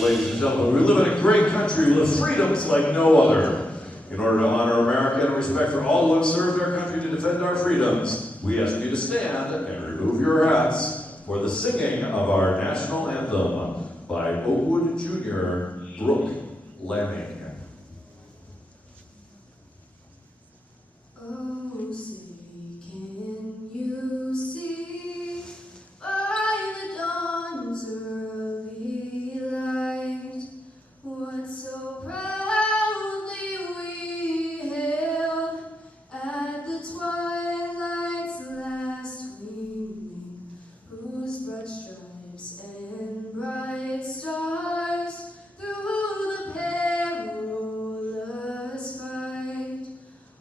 Ladies and gentlemen, we live in a great country with freedoms like no other. In order to honor America and respect for all who have served our country to defend our freedoms, we ask you to stand and remove your hats for the singing of our national anthem by Oakwood Jr. Brooke Lamming. Oh, say, can you see by the dawn's early light what so proudly we hailed at the twilight's last gleaming, whose broad stripes and bright stars through the perilous fight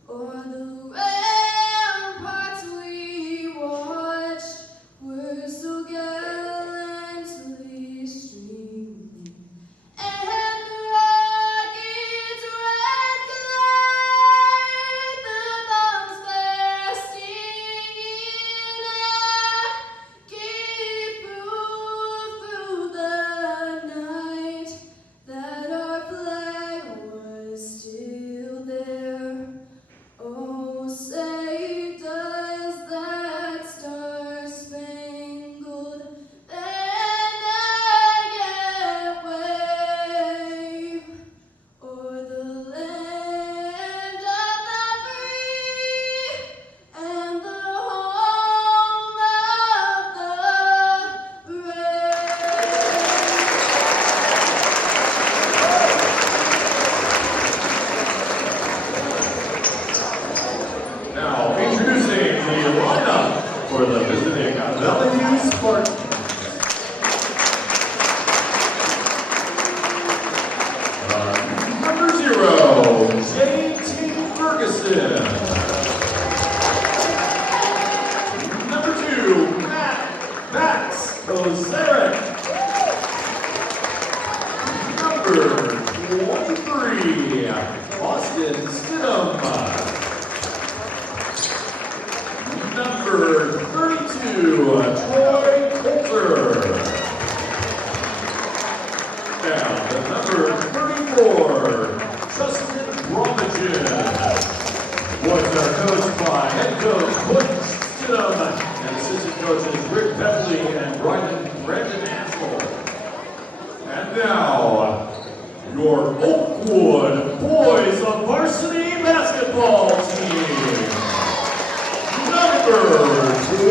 o'er the ramparts we watched were so gallantly streaming, and the rocket's red glare, the bombs bursting in air, gave proof through the night that our flag was still there. Oh, say does that star-spangled banner yet wave o'er the land of the free and the home of the brave? Now, introducing the lineup for the visiting ValleyView Spartans. Number 0, J.T. Ferguson. Number 2, Max Kozarek. Number 23, Austin Stidham. Number 32, Troy Coulter. And number 34, Justin Bromwich. Boys are coached by head coach Butch Stidham and assistant coaches Rick Beverly and Brandon Ansel. And now, your Oakwood boys on varsity basketball team. Number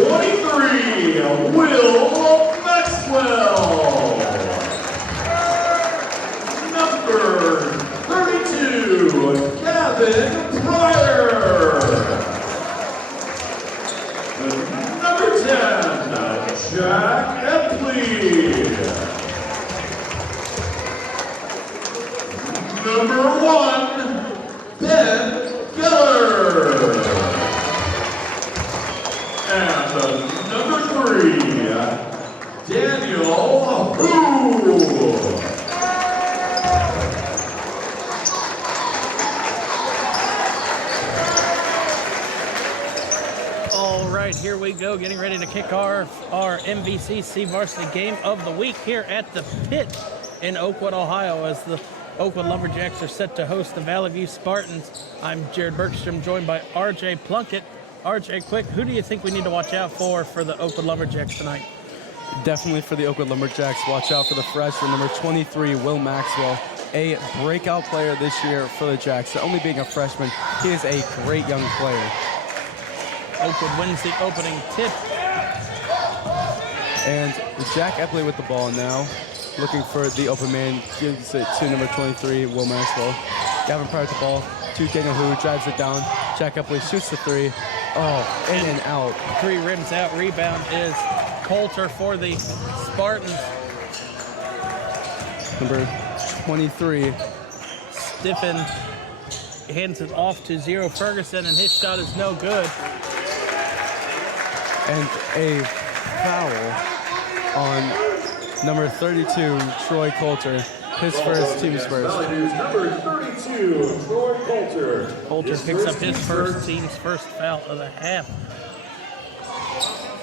23, Will Maxwell. Number 32, Gavin Pryor. Number 10, Jack Epley. Number 1, Ben Geller. And number 3, Daniel Hu. All right, here we go, getting ready to kick our MVCC varsity game of the week here at the Pit in Oakwood, Ohio, as the Oakwood Lumberjacks are set to host the ValleyView Spartans. I'm Jared Bergstrom, joined by RJ Plunkett. RJ, quick, who do you think we need to watch out for the Oakwood Lumberjacks tonight? Definitely for the Oakwood Lumberjacks, watch out for the freshman, number 23, Will Maxwell, a breakout player this year for the Jacks. Only being a freshman, he is a great young player. Oakwood wins the opening tip. And Jack Epley with the ball now, looking for the open man, gives it to number 23, Will Maxwell. Gavin Pryor with the ball to Daniel Hu, drives it down. Jack Epley shoots the 3. Oh, in and out. 3 rims out. Rebound is Coulter for the Spartans. Number 23. Stiffen hands it off to Zero Ferguson, and his shot is no good. And a foul on number 32, Troy Coulter. His first, team's first. Number 32, Troy Coulter. Coulter picks up his first, team's first foul of the half.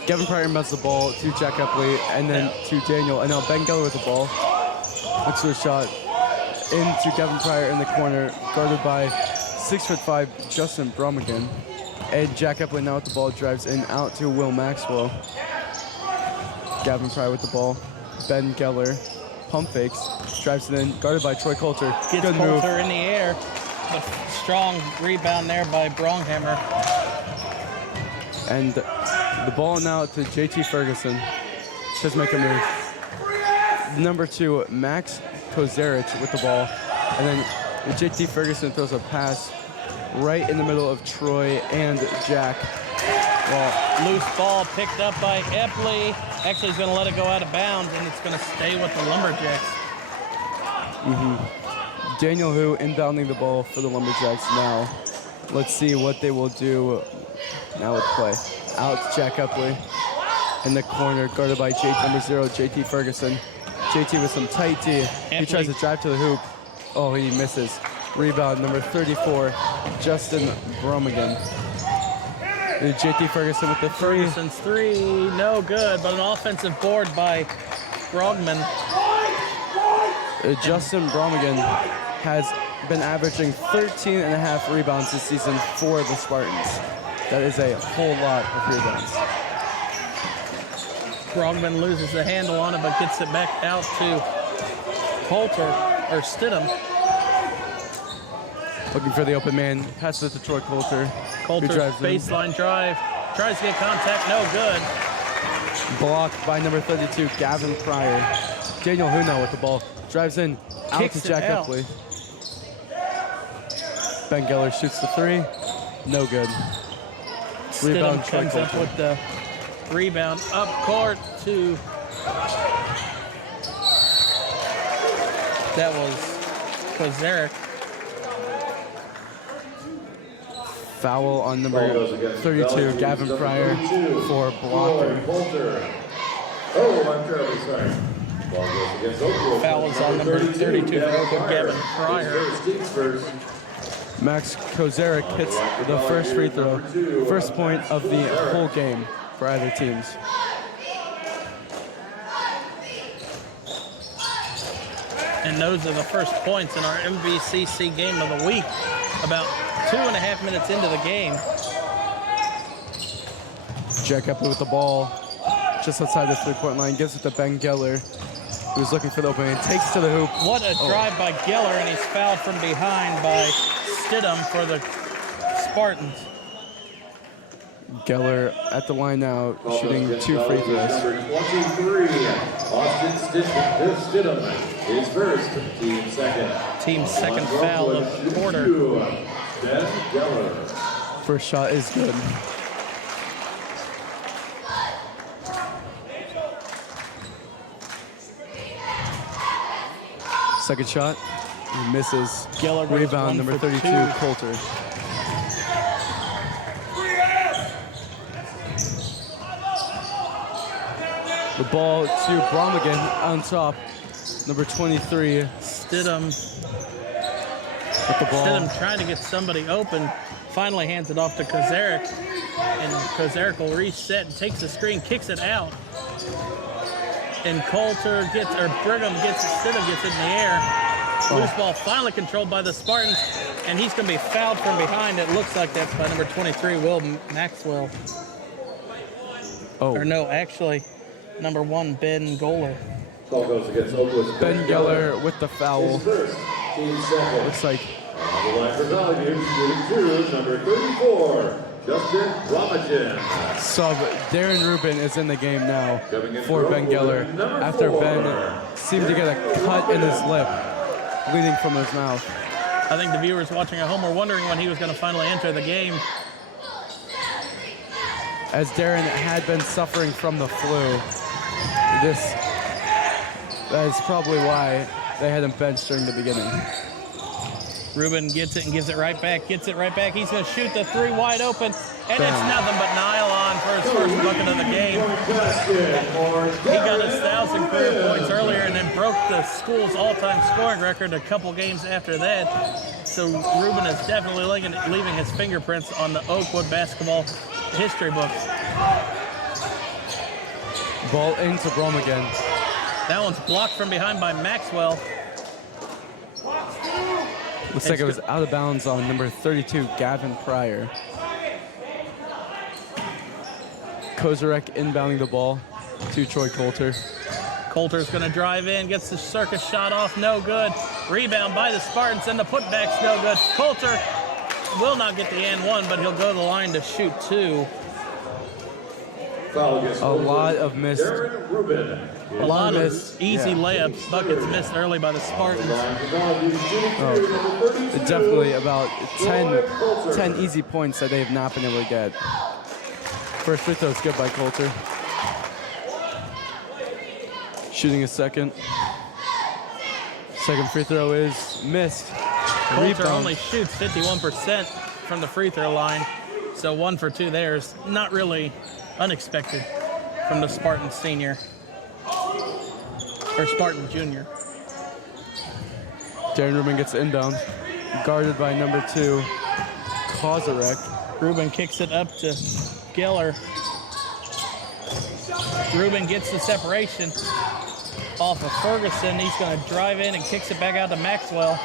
Gavin Pryor moves the ball to Jack Epley and then to Daniel. And now Ben Geller with the ball. Looks for a shot into Gavin Pryor in the corner, guarded by 6'5" Justin Brummigan. And Jack Eppley now with the ball, drives in out to Will Maxwell. Gavin Pryor with the ball. Ben Geller pump fakes, drives it in, guarded by Troy Coulter. Gets Good Coulter move. in the air. A strong rebound there by Bronghammer. And the ball now to JT Ferguson. Just make a move. Number 2, Max Kozarich with the ball. And then JT Ferguson throws a pass right in the middle of Troy and Jack. Well, loose ball picked up by Eppley. Actually, he's going to let it go out of bounds, and it's going to stay with the Lumberjacks. Daniel Hu inbounding the ball for the Lumberjacks now. Let's see what they will do now with play. Out to Jack Eppley in the corner, guarded by number 0, JT Ferguson. JT with some tight D. He tries to drive to the hoop. Oh, he misses. Rebound, number 34, Justin Brummigan. JT Ferguson with the three. Ferguson's three, no good, but an offensive board by Brogman. Justin Brummigan has been averaging 13.5 rebounds this season for the Spartans. That is a whole lot of rebounds. Brogman loses the handle on it, but gets it back out to Coulter, or Stidham. Looking for the open man, passes it to Troy Coulter. Coulter, baseline drive, tries to get contact, no good. Blocked by number 32, Gavin Pryor. Daniel Huno with the ball, drives in, out Kicks to Jack it out. Eppley. Ben Geller shoots the three, no good. Rebound, Stidham Troy comes up Coulter. with the rebound up court to, that was Kozarich. Foul on number 32, Gavin Pryor, for blocker. Oh, I'm terribly sorry. Ball goes against Oakwood. Foul is on number 32 for Oakwood, Gavin Pryor. Max Kozarich hits the first free throw. First point of the whole game for either teams. And those are the first points in our MVCC game of the week. About 2.5 minutes into the game. Jack Eppley with the ball just outside the three-point line, gives it to Ben Geller, who's looking for the opening, takes to the hoop. What a drive by Geller, and he's fouled from behind by Stidham for the Spartans. Geller at the line now, shooting 2 free throws. Number 23, Austin Stidham, is first, team second. Team second foul of the quarter. Ben Geller. First shot is good. Second shot, he misses. Geller goes Rebound, 1 number for 32, 2. Coulter. The ball to Bromligan on top. Number 23, Stidham. with the ball. Stidham trying to get somebody open. Finally hands it off to Kozarich. And Kozarich will reset and takes the screen, kicks it out. And Coulter gets, or Brigham gets it, Stidham gets it in the air. Loose ball finally controlled by the Spartans. And he's going to be fouled from behind. It looks like that's by number 23, Will Maxwell. Oh, Or no, actually, number 1, Ben Goller. Ball goes against Oakwood. Ben Geller with the foul. First, team second. Looks like On the line for ValleyView, shooting 2, number 34, Justin Brummigan. sub Darren Rubin is in the game now Coming in for Ben Geller number after 4. Ben seemed to get a cut in his lip, bleeding from his mouth. I think the viewers watching at home were wondering when he was going to finally enter the game. As Darren had been suffering from the flu, that is probably why they had him benched during the beginning. Rubin gets it and gives it right back, He's going to shoot the 3 wide open, and Bam. it's nothing but nylon for his first bucket of the game. He got his 1,000 career points earlier and then broke the school's all-time scoring record a couple games after that. So Rubin is definitely leaving his fingerprints on the Oakwood basketball history books. Ball into Brom again. That one's blocked from behind by Maxwell. Looks like it was out of bounds on number 32, Gavin Pryor. Kozarek inbounding the ball to Troy Coulter. Coulter's going to drive in, gets the circus shot off, no good. Rebound by the Spartans, and the putback's no good. Coulter will not get the and one, but he'll go to the line to shoot 2. A lot of missed. A lot of easy layups, buckets missed early by the Spartans. Definitely about 10 easy points that they have not been able to get. First free throw is good by Coulter. Shooting a second. Second free throw is missed. Coulter only shoots 51% from the free throw line, so 1 for 2 there is not really unexpected from the Spartan senior. Or Spartan junior. Darren Rubin gets the inbound. Guarded by number 2, Kozarek. Rubin kicks it up to Geller. Rubin gets the separation off of Ferguson. He's going to drive in and kicks it back out to Maxwell.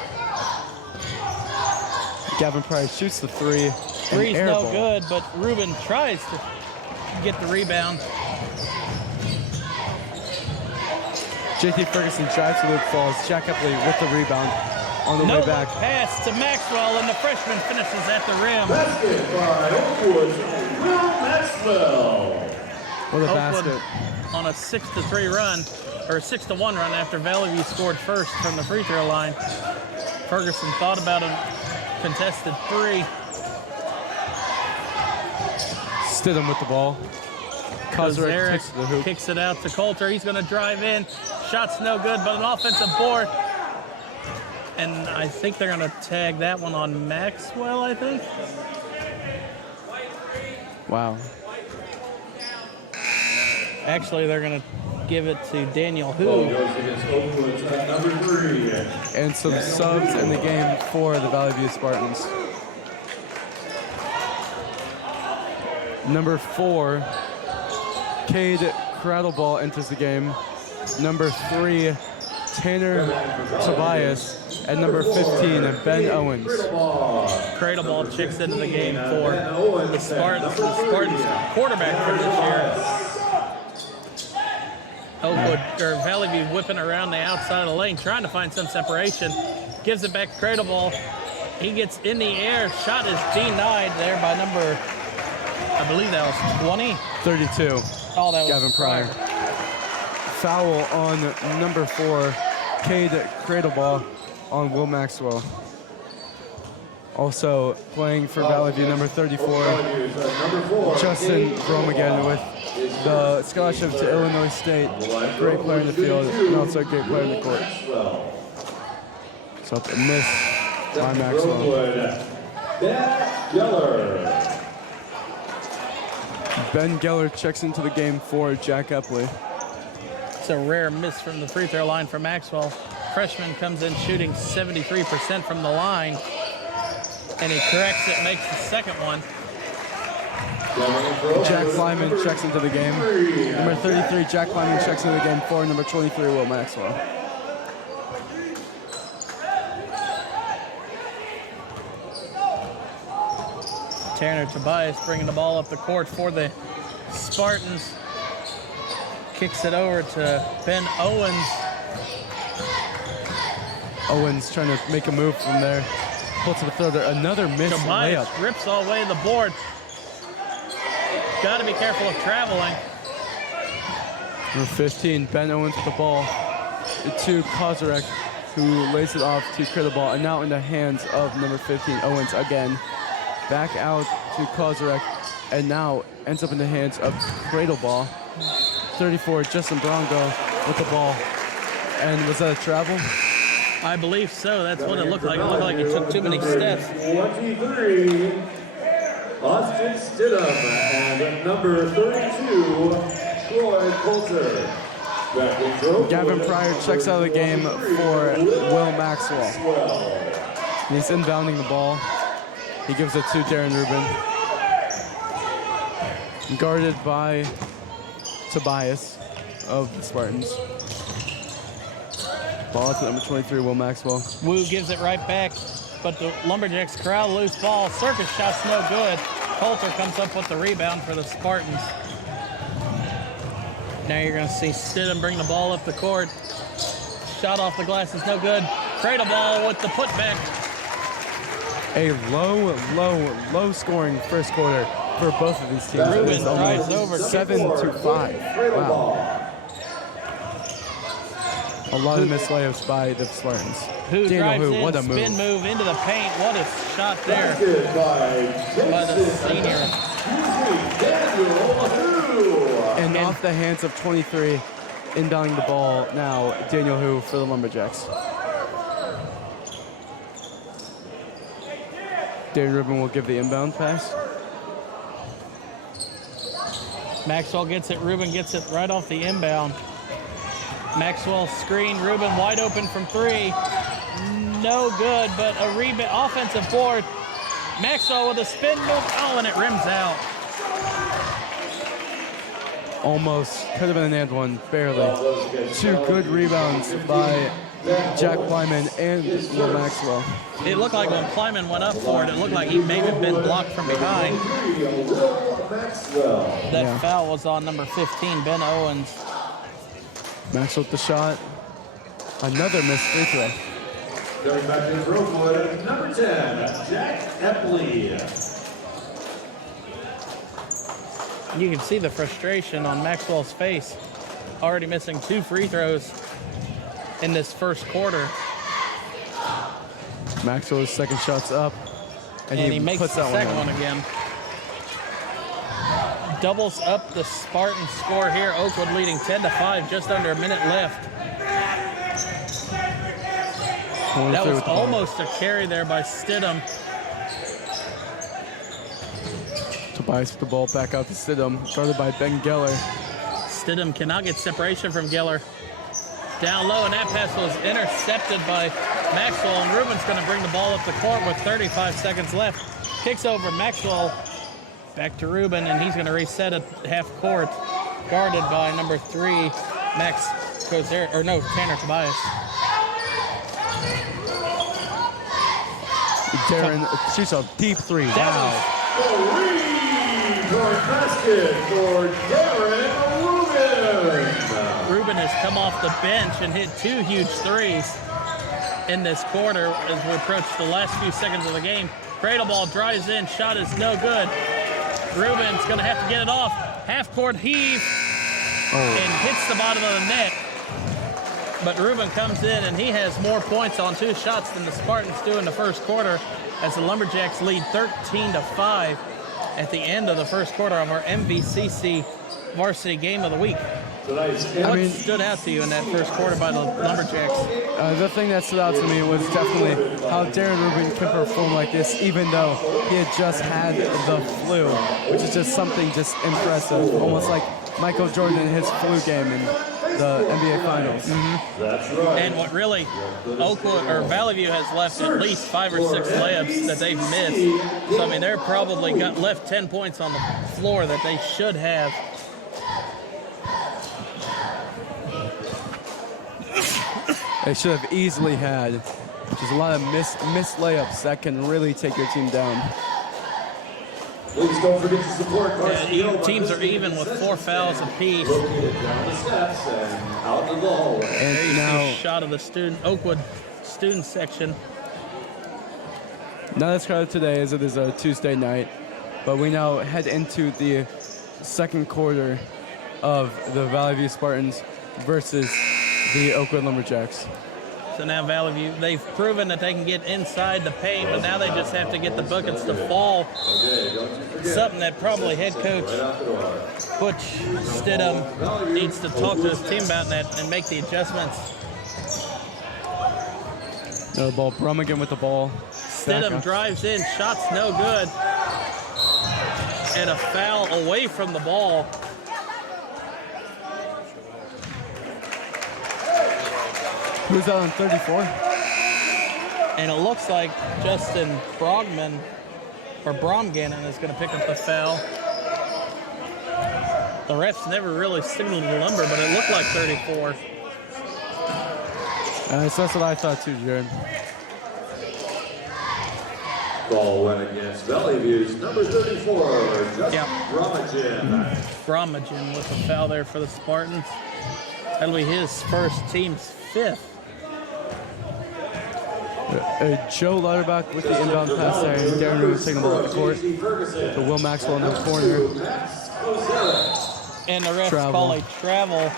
Gavin Pryor shoots the 3. Three's no good, but Rubin tries to get the rebound. JT Ferguson drives to Luke Falls. Jack Epley with the rebound on the way back. Pass to Maxwell, and the freshman finishes at the rim. Basket by Oakwood, Will Maxwell. What a Oakwood basket. on a 6-3 run, or a 6-1 run after ValleyView scored first from the free throw line. Ferguson thought about a contested 3. Stidham with the ball. Kozarek takes the hoop. Kicks it out to Coulter. He's going to drive in. Shot's no good, but an offensive board. And I think they're going to tag that one on Maxwell, I think. Wow. Actually, they're going to give it to Daniel Ball Hu. goes against Oakwood's number 3. And some subs in the game for the ValleyView Spartans. Number 4, Cade Cradleball enters the game. Number 3, Tanner Tobias. And number 15, Ben Owens. Cradleball checks into the game for the Spartans. The Spartans quarterback for this year. Oakwood, or ValleyView whipping around the outside of the lane, trying to find some separation. Gives it back to Cradleball. He gets in the air. Shot is denied there by number, I believe that was 20? 32. Oh, that was Gavin Pryor. Foul on number 4, Cade Cradleball on Will Maxwell. Also playing for ValleyView, number 34, Justin Bromagan with the scholarship to Illinois State. Great player in the field and also a great player in the court. So a miss by Maxwell. Ben Geller checks into the game for Jack Epley. It's a rare miss from the free throw line for Maxwell. Freshman comes in shooting 73% from the line, and he corrects it, makes the second one. Jack Lyman checks into the game. Number 33, Jack Lyman checks into the game for number 23, Will Maxwell. Tanner Tobias bringing the ball up the court for the Spartans. Kicks it over to Ben Owens. Owens trying to make a move from there. Puts up a throw there. Another missed Tobias layup. rips all the way to the board. Got to be careful of traveling. Number 15, Ben Owens with the ball to Kozarek, who lays it off to Cradleball, and now in the hands of number 15, Owens again. Back out to Kozarek, and now ends up in the hands of Cradleball. 34, Justin Bronco with the ball. And was that a travel? I believe so. That's what it looked like. It looked like he took too many steps. 23, Austin Stidham, and number 32, Troy Coulter. Gavin Pryor checks out of the game for Will Maxwell. He's inbounding the ball. He gives it to Darren Rubin. Guarded by Tobias of the Spartans. Ball to number 23, Will Maxwell. Wu gives it right back, but the Lumberjacks corral loose ball. Circus shot's no good. Coulter comes up with the rebound for the Spartans. Now you're going to see Stidham bring the ball up the court. Shot off the glass is no good. Cradle ball with the putback. A low scoring first quarter for both of these teams. Ruben It's almost drives over. 7-5. Wow. A lot of missed layups by the Spartans. Who Daniel drives Hu, in, what a spin move into the paint. What a shot there by the senior. And off the hands of 23, inbounding the ball now, Daniel Hu for the Lumberjacks. Darren Rubin will give the inbound pass. Maxwell gets it. Rubin gets it right off the inbound. Maxwell screen. Rubin wide open from three. No good, but a rebound, offensive board. Maxwell with a spin move. Oh, and it rims out. Almost could have been an and one, barely. Two good rebounds by Jack Plyman and Will Maxwell. It looked like when Plyman went up for it, it looked like he may have been blocked from behind. That foul was on number 15, Ben Owens. Maxwell with the shot. Another missed free throw. Going back to Oakwood, number 10, Jack Epley. You can see the frustration on Maxwell's face. Already missing 2 free throws in this first quarter. Maxwell's second shot's up. And he makes puts the that second one one again. Doubles up the Spartan score here. Oakwood leading 10-5, just under a minute left. That was almost a carry there by Stidham. Tobias with the ball back out to Stidham, guarded by Ben Geller. Stidham cannot get separation from Geller. Down low, and that pass was intercepted by Maxwell, and Rubin's going to bring the ball up the court with 35 seconds left. Kicks over Maxwell, back to Rubin, and he's going to reset at half court, guarded by number 3, Tanner Tobias. Darren shoots a deep three. Wow. Basket for Darren Rubin. Rubin has come off the bench and hit 2 huge threes in this quarter as we approach the last few seconds of the game. Cradle ball drives in, shot is no good. Rubin's going to have to get it off. Half court heave and hits the bottom of the net. But Rubin comes in and he has more points on 2 shots than the Spartans do in the first quarter as the Lumberjacks lead 13-5 at the end of the first quarter of our MVCC varsity game of the week. What stood out to you in that first quarter by the Lumberjacks? The thing that stood out to me was definitely how Darren Rubin can perform like this, even though he had just had the flu, which is just something just impressive, almost like Michael Jordan in his flu game in the NBA Finals. That's right. And what really Oakwood or ValleyView has left at least 5 or 6 layups that they've missed. So I mean, they're probably left 10 points on the floor that they should have. They should have easily had. Just a lot of missed layups that can really take your team down. Please don't forget to support Teams are even with 4 fouls apiece. Located down the steps and out the hallway. There And you now, see a shot of the Oakwood student section. not as crowded today as it is a Tuesday night, but we now head into the second quarter of the ValleyView Spartans versus the Oakwood Lumberjacks. So now ValleyView, they've proven that they can get inside the paint, but now they just have to get the buckets to fall. Something that probably head coach Butch Stidham needs to talk to his team about that and make the adjustments. Another ball, Brummigan with the ball. Stidham drives in, shots no good. And a foul away from the ball. Who's out on 34? And it looks like Justin Bromgren is going to pick up the foul. The refs never really signaled the number, but it looked like 34. So that's what I thought too, Jared. Ball went against ValleyView's number 34, Justin Yep. Bromagin. Bromagin with a foul there for the Spartans. That'll be his first, team's 5th. Joe Lauterbach with the inbound pass there, and Darren Rubin taking the ball up the court. To Will Maxwell in the corner. And the refs Travel. call a travel.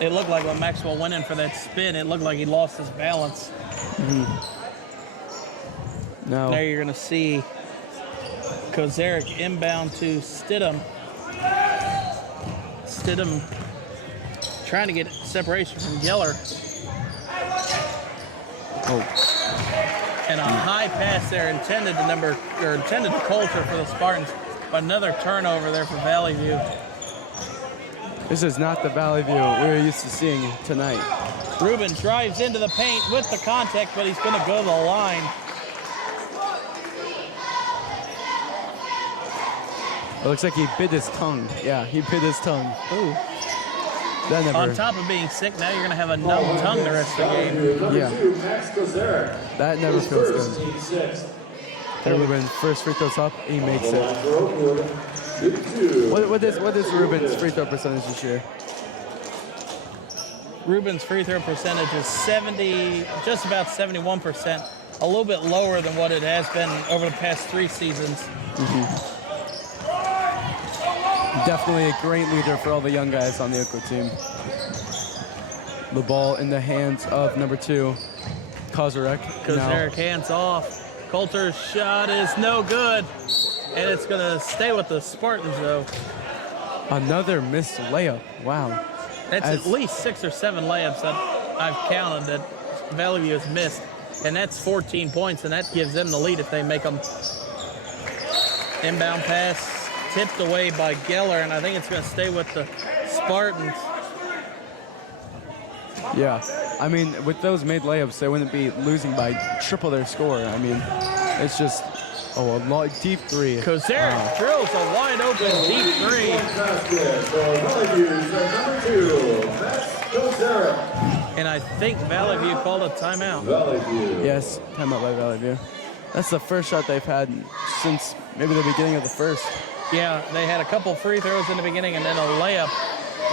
It looked like when Maxwell went in for that spin, it looked like he lost his balance. Now, There you're going to see Kozarek inbound to Stidham. Stidham trying to get separation from Geller. And a high pass there intended to Coulter for the Spartans. But another turnover there for ValleyView. this is not the ValleyView we're used to seeing tonight. Rubin drives into the paint with the contact, but he's going to go to the line. It looks like he bit his tongue. Yeah, he bit his tongue. Ooh. That never. On top of being sick, now you're going to have a numb tongue the rest of the game. Yeah. That never feels good. There Rubin, first free throws up, he makes it. What is Rubin's free throw percentage this year? Rubin's free throw percentage is 70, just about 71%, a little bit lower than what it has been over the past 3 seasons. Definitely a great leader for all the young guys on the Oakwood team. The ball in the hands of number 2, Kozarek. Kozarek hands off. Coulter's shot is no good, and it's going to stay with the Spartans, though. Another missed layup. Wow. That's at least 6 or 7 layups that I've counted that ValleyView has missed, and that's 14 points, and that gives them the lead if they make them. Inbound pass tipped away by Geller, and I think it's going to stay with the Spartans. Yeah. I mean, with those made layups, they wouldn't be losing by triple their score. I mean, it's just, a deep 3. Kozarek drills a wide open deep 3. And I think ValleyView called a timeout. Yes, timeout by ValleyView. That's the first shot they've had since maybe the beginning of the first. Yeah, they had a couple free throws in the beginning and then a layup.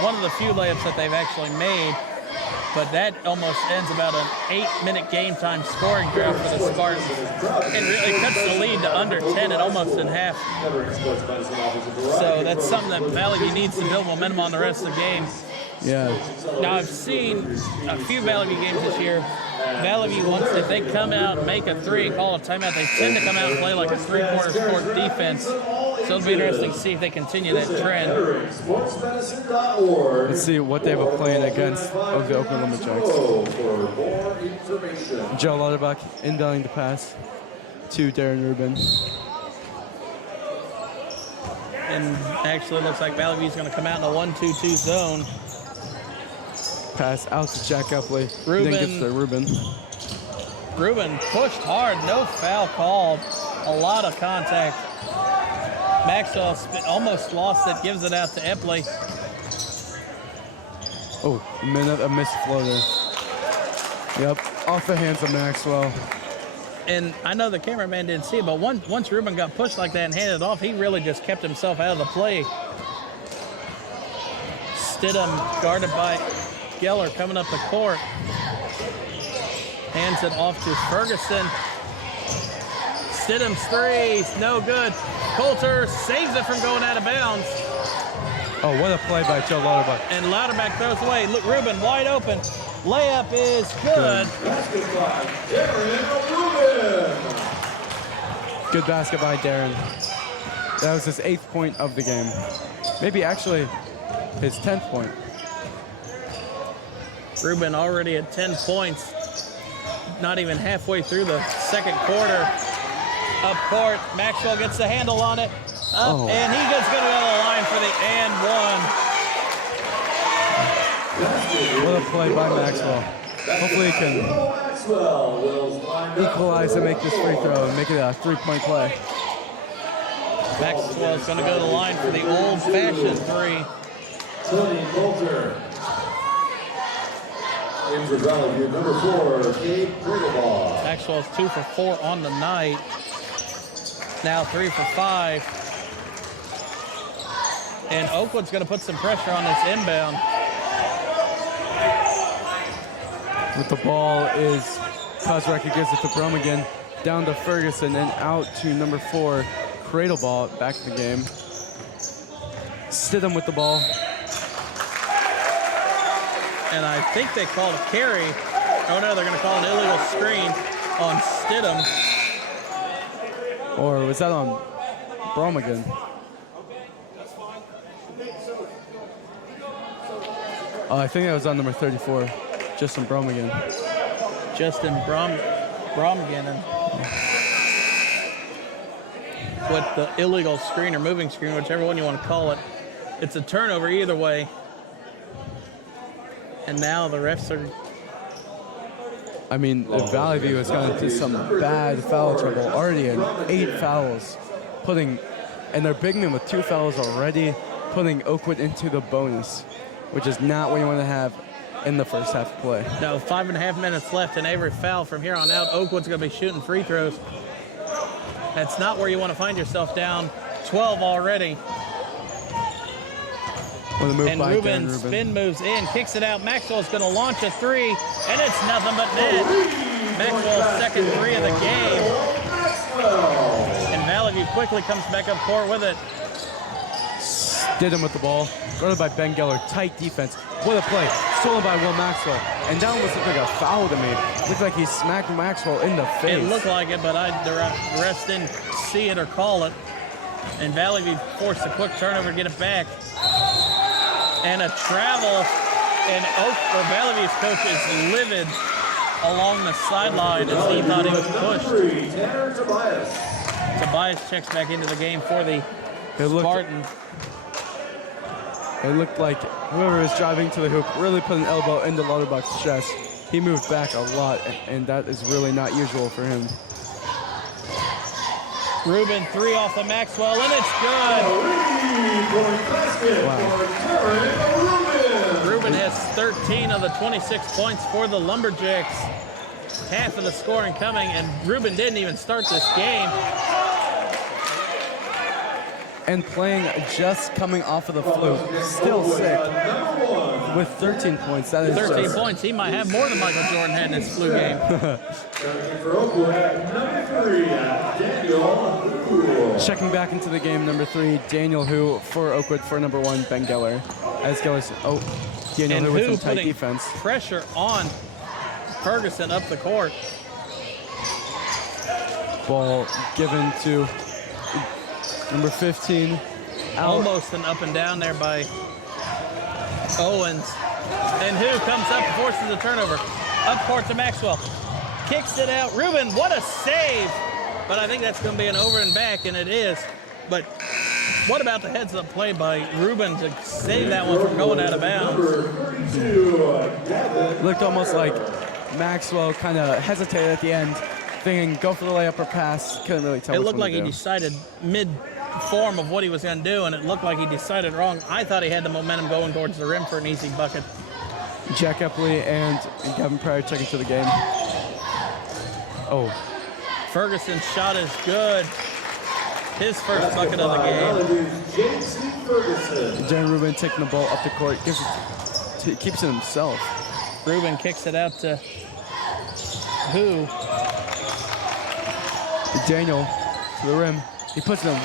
One of the few layups that they've actually made. But that almost ends about an 8-minute game time scoring drought for the Spartans. It really cuts the lead to under 10 and almost in half. So that's something that ValleyView needs to build momentum on the rest of the game. Yeah. Now I've seen a few ValleyView games this year. ValleyView, once if they come out, make a 3, and call a timeout, they tend to come out and play like a 3/4 court defense. So it'll be interesting to see if they continue that trend. Let's see what they have a plan against of the Oakwood Lumberjacks. Joe Lauterbach inbounding the pass to Darren Rubin. And actually, it looks like ValleyView is going to come out in a 1-2-2 zone. Pass out to Jack Epley. Rubin. Then gets to Rubin. Rubin pushed hard, no foul called. A lot of contact. Maxwell almost lost it, gives it out to Epley. Oh, a missed floater. Yep, off the hands of Maxwell. And I know the cameraman didn't see it, but once Rubin got pushed like that and handed it off, he really just kept himself out of the play. Stidham guarded by Geller coming up the court. Hands it off to Ferguson. Stidham's 3, no good. Coulter saves it from going out of bounds. Oh, what a play by Joe Lauterbach. And Lauterbach throws away. Look, Rubin wide open. Layup is good. Good basket by Darren. That was his 8th point of the game. Maybe actually his 10th point. Rubin already at 10 points. Not even halfway through the second quarter. Up court, Maxwell gets the handle on it. And he gets going to go to the line for the and one. What a play by Maxwell. Hopefully he can equalize and make this free throw and make it a 3-point play. Maxwell's going to go to the line for the old-fashioned 3. In for ValleyView, number 4, Kate Cradleball. Maxwell's 2 for 4 on the night. Now 3 for 5. And Oakwood's going to put some pressure on this inbound. With the ball is Kozrak, who gives it to Brum again. Down to Ferguson and out to number 4, Cradleball, back to the game. Stidham with the ball. And I think they called a carry. Oh no, they're going to call an illegal screen on Stidham. Or was that on Brum again? I think that was on number 34, Justin Brum again. Justin Bromgenen with the illegal screen or moving screen, whichever one you want to call it. It's a turnover either way. And now the refs are... I mean, ValleyView has gotten into some bad foul trouble already, in 8 fouls, and they're big men with 2 fouls already, putting Oakwood into the bonus, which is not what you want to have in the first half of play. No, 5.5 minutes left, and every foul from here on out, Oakwood's going to be shooting free throws. That's not where you want to find yourself, down 12 already. And Ruben spin moves in, kicks it out. Maxwell's going to launch a 3, and it's nothing but net. Maxwell's second 3 of the game. And ValleyView quickly comes back up court with it. Stidham with the ball, guarded by Ben Geller. Tight defense. What a play. Stolen by Will Maxwell. And that almost looked like a foul to me. Looked like he smacked Maxwell in the face. It looked like it, but the refs didn't see it or call it. And ValleyView forced a quick turnover to get it back. And a travel, and ValleyView's coach is livid along the sideline as he thought he was pushed. Tobias checks back into the game for the Spartans. It looked like whoever was driving to the hoop really put an elbow into Lauterbach's chest. He moved back a lot, and that is really not usual for him. Ruben, 3 off the Maxwell, and it's good. Wow. Ruben has 13 of the 26 points for the Lumberjacks. Half of the scoring coming, and Ruben didn't even start this game. And playing just coming off of the flu, still sick, with 13 points. That is 13 points. He might have more than Michael Jordan had in his flu game. Checking back into the game, number 3, Daniel Hu for Oakwood for number 1, Ben Geller. As Geller's, Daniel Hu with some tight defense. Pressure on Ferguson up the court. Ball given to number 15. Almost an up and down there by Owens. And Hu comes up and forces a turnover. Up court to Maxwell. Kicks it out. Ruben, what a save! But I think that's going to be an over and back, and it is. But what about the heads up play by Ruben to save that one from going out of bounds? Looked almost like Maxwell kind of hesitated at the end, thinking go for the layup or pass. Couldn't really tell. It looked like he decided mid-form of what he was going to do, and it looked like he decided wrong. I thought he had the momentum going towards the rim for an easy bucket. Jack Epley and Gavin Pryor checking to the game. Oh. Ferguson's shot is good. His first bucket of the game. Darren Ruben taking the ball up the court, keeps it himself. Ruben kicks it out to Hu? Daniel to the rim. He puts it in.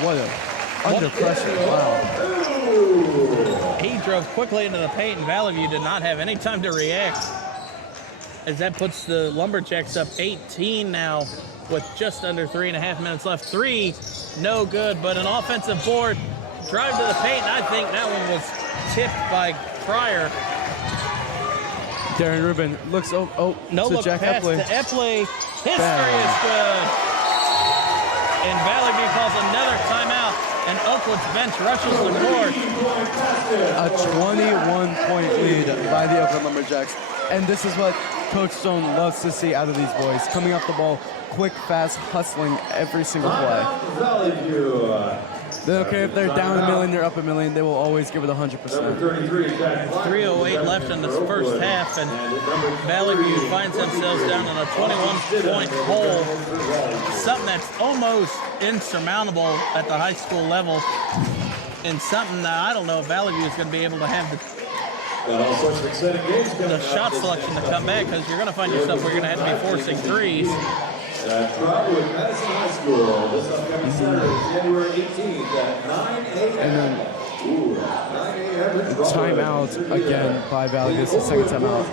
Under pressure. Wow. He drove quickly into the paint, and ValleyView did not have any time to react. As that puts the Lumberjacks up 18 now with just under 3.5 minutes left. 3, no good, but an offensive board. Drive to the paint, and I think that one was tipped by Pryor. Darren Ruben looks, no to look Jack pass Epley. to Epley. His 3 is good. And ValleyView calls another timeout, and Oakwood's bench rushes the court. A 21-point lead by the Oakwood Lumberjacks. And this is what Coach Stone loves to see out of these boys. Coming off the ball, quick, fast, hustling every single play. ValleyView. They don't care if they're down a million or up a million. They will always give it 100%. 3:08 left in this first half, and Valley View finds themselves down in a 21-point hole. Something that's almost insurmountable at the high school level, and something that I don't know if Valley View is going to be able to have the shot selection to come back, because you're going to find yourself where you're going to have to be forcing threes. Oakwood Madison High School, this upcoming Saturday, January 18th at 9 a.m. And then 9 a.m. timeout again by Valley View. It's the second timeout.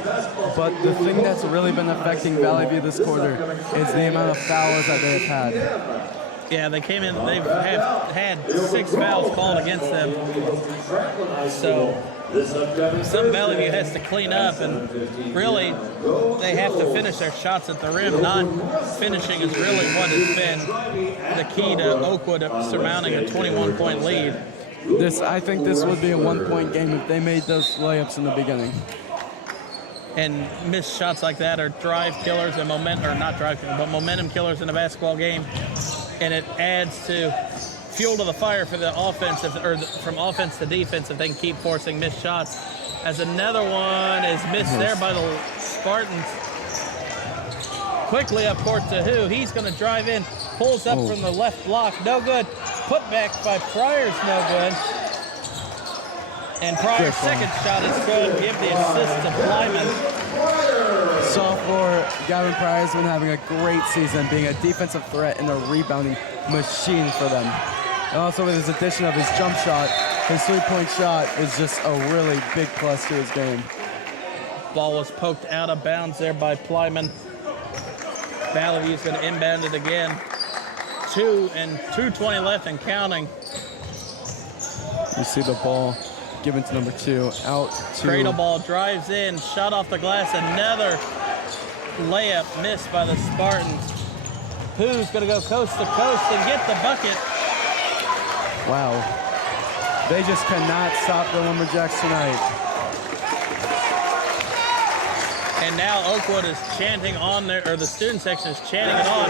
But the thing that's really been affecting Valley View this quarter is the amount of fouls that they have had. Yeah, they came in, they've had 6 fouls called against them. So some Valley View has to clean up, and really they have to finish their shots at the rim. Not finishing is really what has been the key to Oakwood surmounting a 21-point lead. I think this would be a 1-point game if they made those layups in the beginning. And missed shots like that are drive killers and momentum killers in a basketball game. And it adds to fuel to the fire for the offense, from offense to defense, if they can keep forcing missed shots. As another one is missed there by the Spartans. Quickly up court to who? He's going to drive in, pulls up from the left block, no good. Put back by Pryor's no good. And Pryor's second shot is good. Give the assist to Plyman. Sophomore Gavin Pryor has been having a great season, being a defensive threat and a rebounding machine for them. And also with his addition of his jump shot, his 3-point shot is just a really big plus to his game. Ball was poked out of bounds there by Plyman. Valley View's going to inbound it again. 2:20 left and counting. You see the ball given to number 2, out to... Cradle ball drives in, shot off the glass, another layup missed by the Spartans. Who's going to go coast to coast and get the bucket? Wow. They just cannot stop the Lumberjacks tonight. And now Oakwood is chanting on there, or the student section is chanting it on.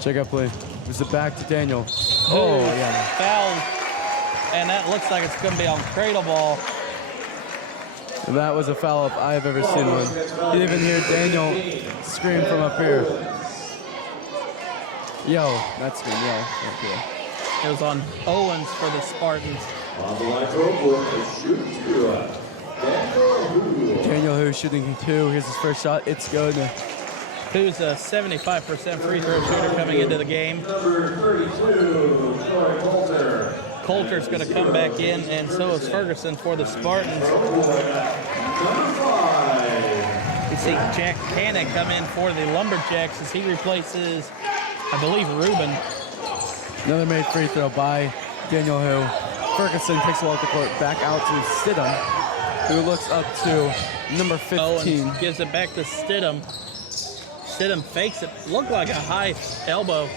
Check out play. Is it back to Daniel? Oh, yeah. Foul. And that looks like it's going to be on Cradle ball. That was a foul if I've ever seen one. You didn't even hear Daniel scream from up here. Yo, that's good, yeah. It was on Owens for the Spartans. On the line for Oakwood is shooting 2. Daniel Hu shooting 2. Here's his first shot. It's good. Who's a 75% free throw shooter coming into the game. Number 32, Troy Coulter. Coulter's going to come back in, and so is Ferguson for the Spartans. You see Jack Cannon come in for the Lumberjacks as he replaces, I believe, Rubin. Another made free throw by Daniel Hu. Ferguson takes the ball off the court, back out to Stidham, who looks up to number 15. Owens gives it back to Stidham. Stidham fakes it, looked like a high elbow.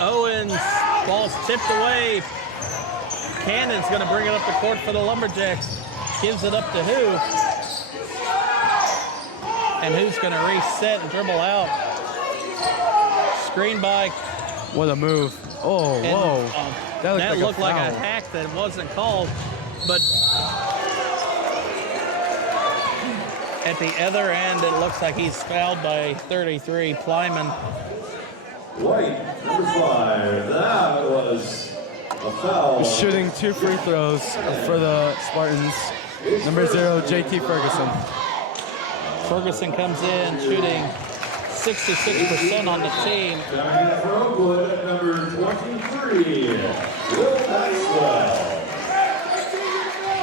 Owens, ball's tipped away. Cannon's going to bring it up the court for the Lumberjacks. Gives it up to who? And who's going to reset and dribble out? Screen by. What a move. Oh, And, whoa. that looked like a hack that wasn't called, but at the other end, it looks like he's fouled by 33, Plyman. White, number 5. That was a foul. Shooting 2 free throws for the Spartans. Number 0, JT Ferguson. Ferguson comes in shooting 66% on the team. Down for Oakwood, number 23, Will Maxwell.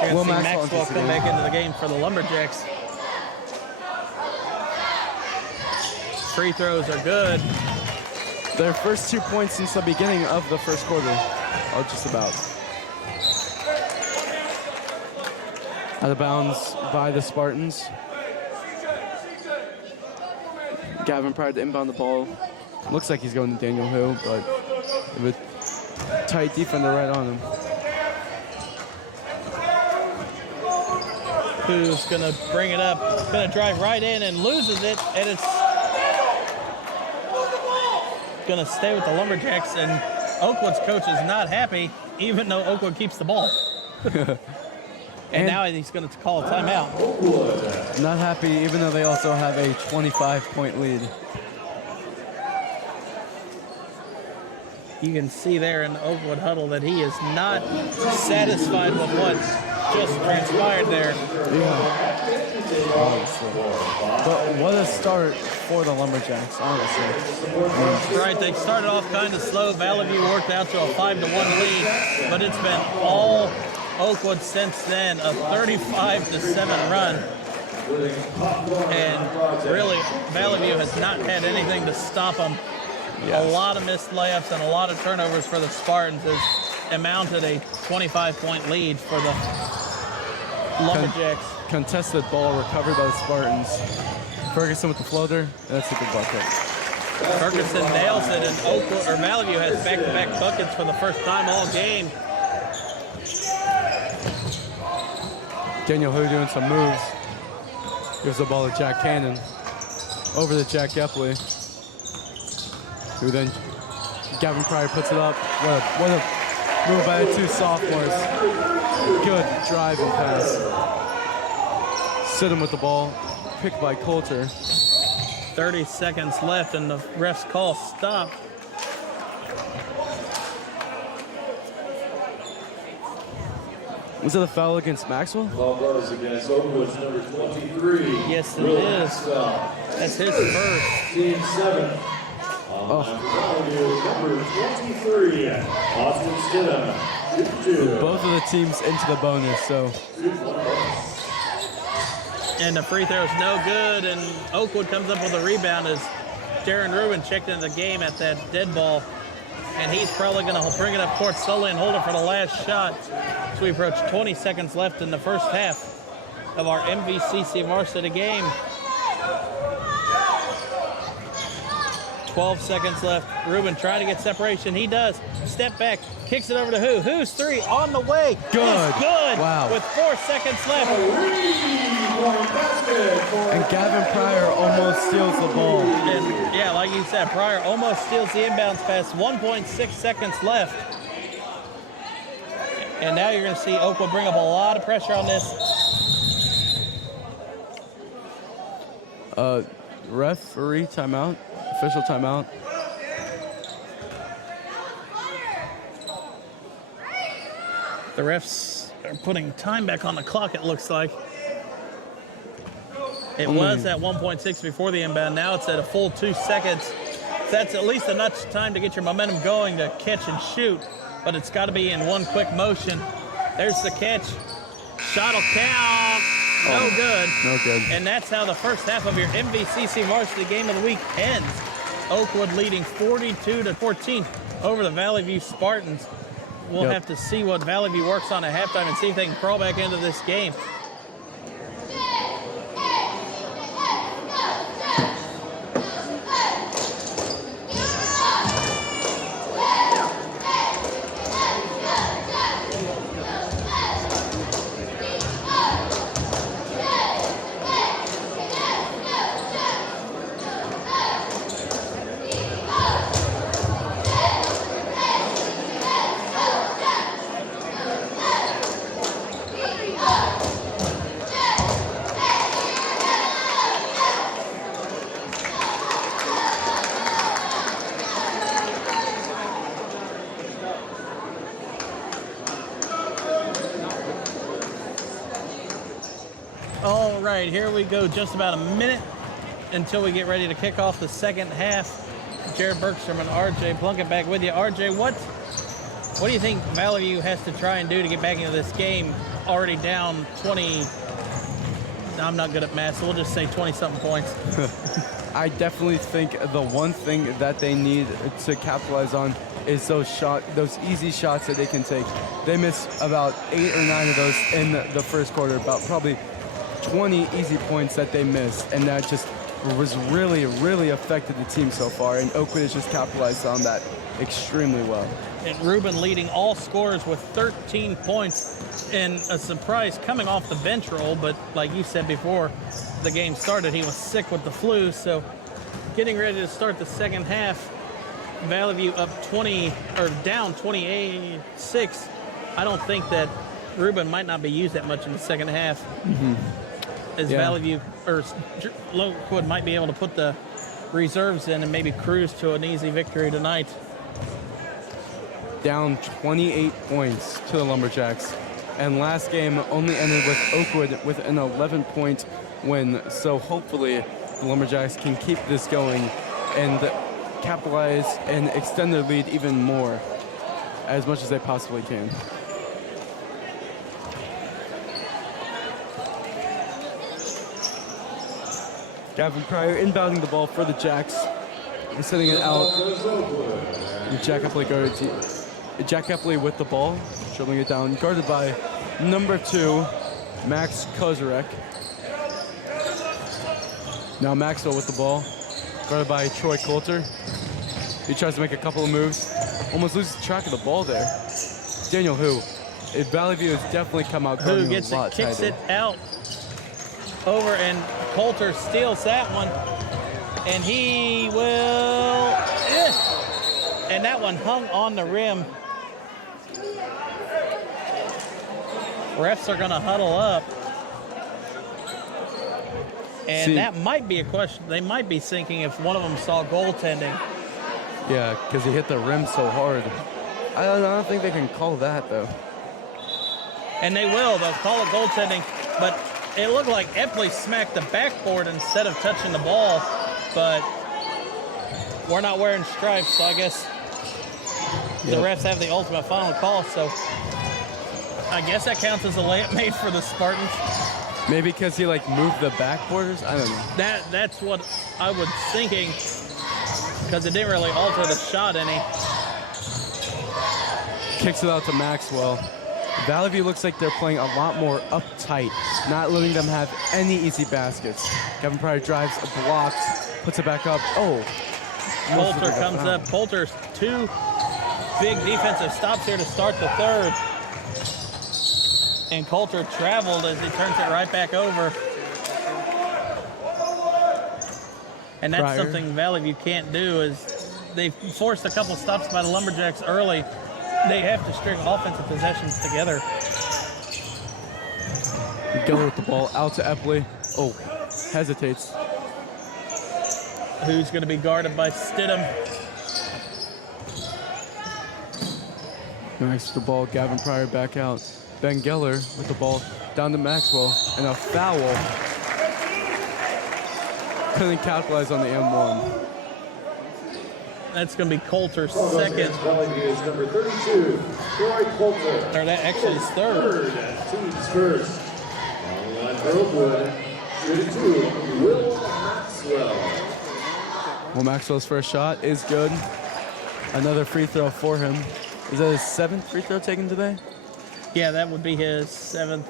You're Will going to see Maxwell Maxwell come back into the game for the Lumberjacks. Free throws are good. Their first 2 points since the beginning of the first quarter. Oh, just about. Out of bounds by the Spartans. Gavin Pryor to inbound the ball. Looks like he's going to Daniel Hu, but with a tight defender right on him. Who's going to bring it up, going to drive right in and loses it, and it's going to stay with the Lumberjacks, and Oakwood's coach is not happy, even though Oakwood keeps the ball. And now he's going to call a timeout. Not happy, even though they also have a 25-point lead. You can see there in the Oakwood huddle that he is not satisfied with what just transpired there. Yeah. Honestly. But what a start for the Lumberjacks, honestly. Right, they started off kind of slow. ValleyView worked out to a 5-1 lead, but it's been all Oakwood since then, a 35-7 run. And really, ValleyView has not had anything to stop them. Yes. A lot of missed layups and a lot of turnovers for the Spartans has amounted a 25-point lead for the Lumberjacks. Contested ball recovered by the Spartans. Ferguson with the floater, that's a good bucket. Ferguson nails it, and Oakwood, or ValleyView has back-to-back buckets for the first time all game. Daniel Hu doing some moves. Gives the ball to Jack Cannon. Over to Jack Epley. Who then, Gavin Pryor puts it up. What a move by the two sophomores. Good drive and pass. Sidham with the ball. Picked by Coulter. 30 seconds left, and the refs call stop. Was it a foul against Maxwell? Ball goes against Oakwood's number 23. Yes, it is. That's his first. Team 7. Number 23, Austin Stidham. Both of the teams into the bonus, so. And the free throw is no good, and Oakwood comes up with a rebound as Darren Rubin checked into the game at that dead ball. And he's probably going to bring it up court slowly and hold it for the last shot. So we approach 20 seconds left in the first half of our MVCC varsity game. 12 seconds left. Rubin trying to get separation. He does. Step back. Kicks it over to Hu. Hu's three on the way. Good. It's good. Wow. With 4 seconds left. And Gavin Pryor almost steals the ball. And yeah, like you said, Pryor almost steals the inbounds pass. 1.6 seconds left. And now you're going to see Oakwood bring up a lot of pressure on this. Referee timeout. Official timeout. The refs are putting time back on the clock, it looks like. It was at 1.6 before the inbound. Now it's at a full 2 seconds. So that's at least enough time to get your momentum going to catch and shoot. But it's got to be in one quick motion. There's the catch. Shot will count. No good. No good. And that's how the first half of your MVCC varsity game of the week ends. Oakwood leading 42-14 over the ValleyView Spartans. We'll have to see what ValleyView works on at halftime and see if they can crawl back into this game. All right, here we go. Just about a minute until we get ready to kick off the second half. Jared Bergstrom and RJ Plunkett back with you. RJ, what do you think ValleyView has to try and do to get back into this game already down 20? I'm not good at math, so we'll just say 20-something points. I definitely think the one thing that they need to capitalize on is those easy shots that they can take. They missed about 8 or 9 of those in the first quarter, about probably 20 easy points that they missed, and that just was really, really affected the team so far, and Oakwood has just capitalized on that extremely well. And Rubin leading all scorers with 13 points, and a surprise coming off the bench role, but like you said before the game started, he was sick with the flu, so getting ready to start the second half. ValleyView up 20 or down 28-6, I don't think that Reuben might not be used that much in the second half. As Yeah. ValleyView or Oakwood might be able to put the reserves in and maybe cruise to an easy victory tonight. Down 28 points to the Lumberjacks. And last game only ended with Oakwood with an 11-point win. So hopefully the Lumberjacks can keep this going and capitalize and extend their lead even more as much as they possibly can. Gavin Pryor inbounding the ball for the Jacks and sending it out. And Jack Epley with the ball, dribbling it down, guarded by number 2, Max Kozarek. Now Maxwell with the ball, guarded by Troy Coulter. He tries to make a couple of moves, almost loses track of the ball there. Daniel Hu. ValleyView has definitely come out Who guarding gets a it, lot kicks tighter. it out over, and Coulter steals that one, and he will, and that one hung on the rim. Refs are going to huddle up, and See- that might be a question. They might be thinking if one of them saw goaltending. Yeah, because he hit the rim so hard. I don't think they can call that though. And they will. They'll call it goaltending. But it looked like Epley smacked the backboard instead of touching the ball. But we're not wearing stripes, so I guess the refs have the ultimate final call. So I guess that counts as a layup made for the Spartans. Maybe because he like moved the backboarders? I don't know. That's what I was thinking, because it didn't really alter the shot any. Kicks it out to Maxwell. ValleyView looks like they're playing a lot more uptight, not letting them have any easy baskets. Gavin Pryor drives, blocks, puts it back up. Oh. Coulter comes up. Coulter's 2 big defensive stops here to start the third. And Coulter traveled as he turns it right back over. And that's Pryor. something ValleyView can't do, is they forced a couple stops by the Lumberjacks early. They have to string offensive possessions together. Geller with the ball out to Epley. Oh, hesitates. Who's going to be guarded by Stidham. Max with the ball, Gavin Pryor back out. Ben Geller with the ball down to Maxwell, and a foul. Couldn't capitalize on the M1. That's going to be Coulter's second. ValleyView's number 32, Troy Coulter. Or that actually is third. Team's first. On the line for Oakwood, 32, Will Maxwell. Well, Maxwell's first shot is good. Another free throw for him. Is that his 7th free throw taken today? Yeah, that would be his 7th.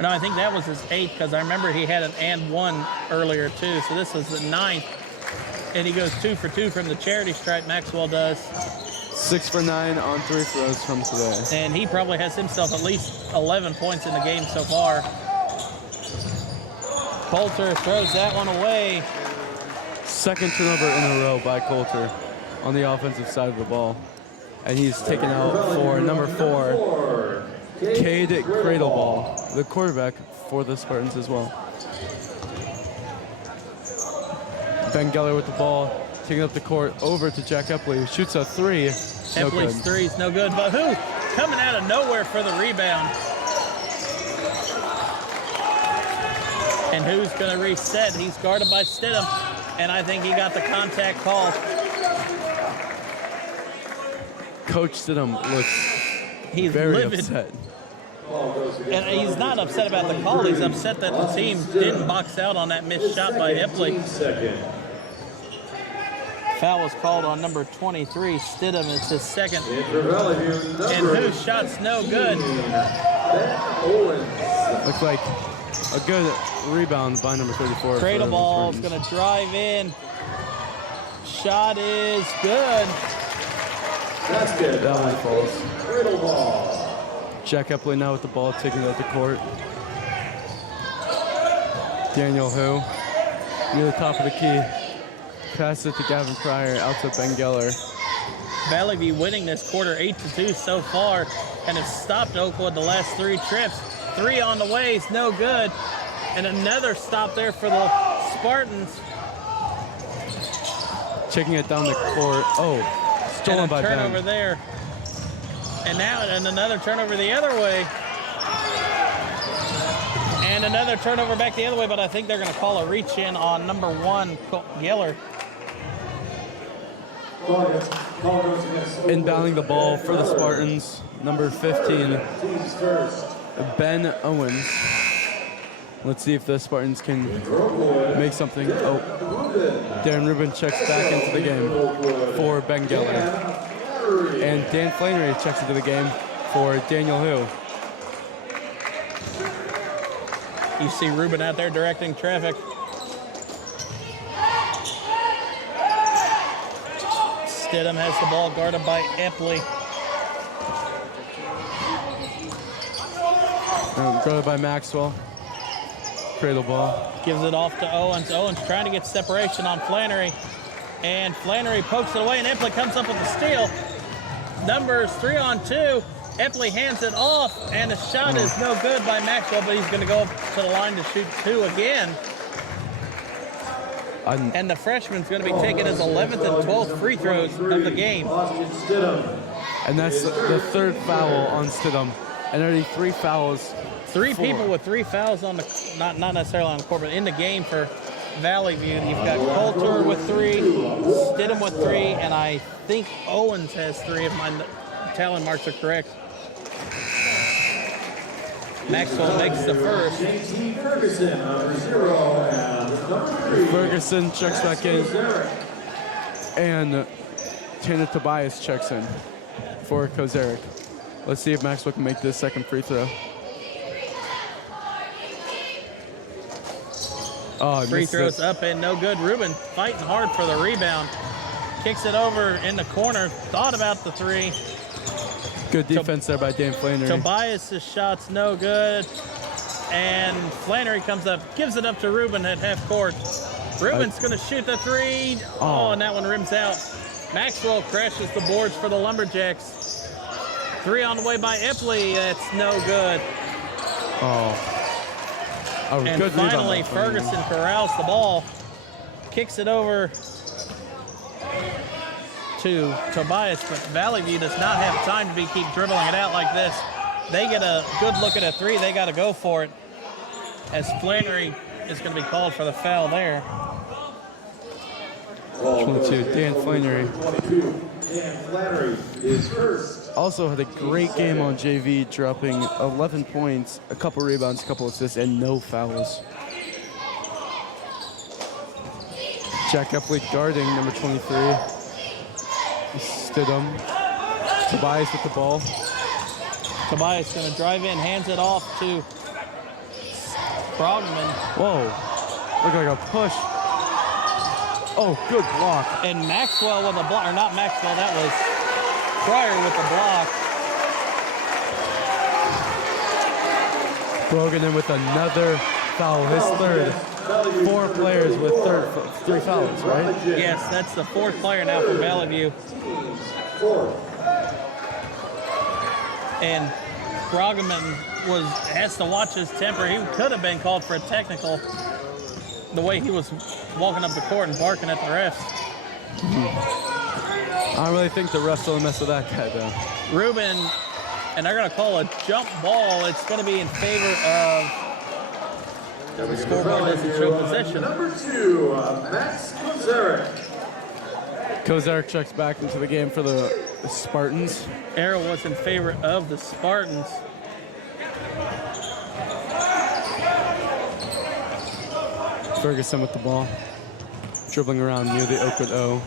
No, I think that was his 8th, because I remember he had an and 1 earlier too. So this was the 9th. And he goes 2 for 2 from the charity stripe, Maxwell does. 6 for 9 on 3 throws from today. And he probably has himself at least 11 points in the game so far. Coulter throws that one away. Second turnover in a row by Coulter on the offensive side of the ball. And he's taken out for number 4, Cade Cradleball, the quarterback for the Spartans as well. Ben Geller with the ball, taking up the court over to Jack Epley, who shoots a 3. No Epley's good. 3's no good, but who coming out of nowhere for the rebound? And who's going to reset? He's guarded by Stidham, and I think he got the contact call. Coach Stidham looks He's very livid. upset. And he's not upset about the call. He's upset that the team didn't box out on that missed shot by Epley. Foul was called on number 23, Stidham. It's his 2nd. And whose shot's no good? Looks like a good rebound by number 34. Cradle for the ball's Spartans. going to drive in. Shot is good. That one falls. Jack Epley now with the ball, taking out the court. Daniel Hu near the top of the key. Pass it to Gavin Pryor, out to Ben Geller. ValleyView winning this quarter 8-2 so far, and has stopped Oakwood the last 3 trips. 3 on the way is no good, and another stop there for the Spartans. Checking it down the court. Oh, stolen by Ben. Turnover there, and now another turnover the other way, and another turnover back the other way. But I think they're going to call a reach in on number 1, Geller. Inbounding the ball for the Spartans, number 15, Ben Owens. Let's see if the Spartans can make something. Oh, Darren Rubin checks back into the game for Ben Geller. And Dan Flannery checks into the game for Daniel Hu. You see Rubin out there directing traffic. Stidham has the ball guarded by Epley. Guarded by Maxwell. Cradle ball. Gives it off to Owens. Owens trying to get separation on Flannery. And Flannery pokes it away, and Epley comes up with the steal. Numbers 3 on 2. Epley hands it off, and the shot is no good by Maxwell, but he's going to go up to the line to shoot 2 again. And the freshman's going to be taking his 11th and 12th free throws of the game. And that's the 3rd foul on Stidham. And already 3 fouls. 3 people with 3 fouls on the, not necessarily on the court, but in the game for ValleyView. You've got Coulter with 3, Stidham with 3, and I think Owens has 3 if my tally marks are correct. Maxwell makes the first. Ferguson checks back in. And Tanner Tobias checks in for Kozarek. Let's see if Maxwell can make this second free throw. Oh, free throws up and no good. Rubin fighting hard for the rebound. Kicks it over in the corner. Thought about the 3. Good defense there by Dan Flannery. Tobias' shot's no good. And Flannery comes up, gives it up to Rubin at half court. Rubin's going to shoot the 3. Oh, and that one rims out. Maxwell crashes the boards for the Lumberjacks. 3 on the way by Epley. That's no good. Oh. And good finally, Ferguson corrals the ball. Kicks it over to Tobias, but ValleyView does not have time to keep dribbling it out like this. They get a good look at a 3. They got to go for it, as Flannery is going to be called for the foul there. 22, Dan Flannery. Dan Flannery is first. Also had a great game on JV, dropping 11 points, a couple rebounds, a couple assists, and no fouls. Jack Epley guarding number 23. Stidham. Tobias with the ball. Tobias going to drive in, hands it off to Brogman. Whoa, looked like a push. Oh, good block. And Maxwell with a block, or not Maxwell, that was Pryor with the block. Brogan in with another foul, his 3rd. 4 players with 3 fouls, right? Yes, that's the 4th player now for ValleyView. And Brogman has to watch his temper. He could have been called for a technical the way he was walking up the court and barking at the refs. I really think the refs don't mess with that guy, though. Rubin, and they're going to call a jump ball. It's going to be in favor of the scoreboard doesn't show possession. Number 2, Max Kozarek. Kozarek checks back into the game for the Spartans. Arrow was in favor of the Spartans. Ferguson with the ball, dribbling around near the Oakwood O.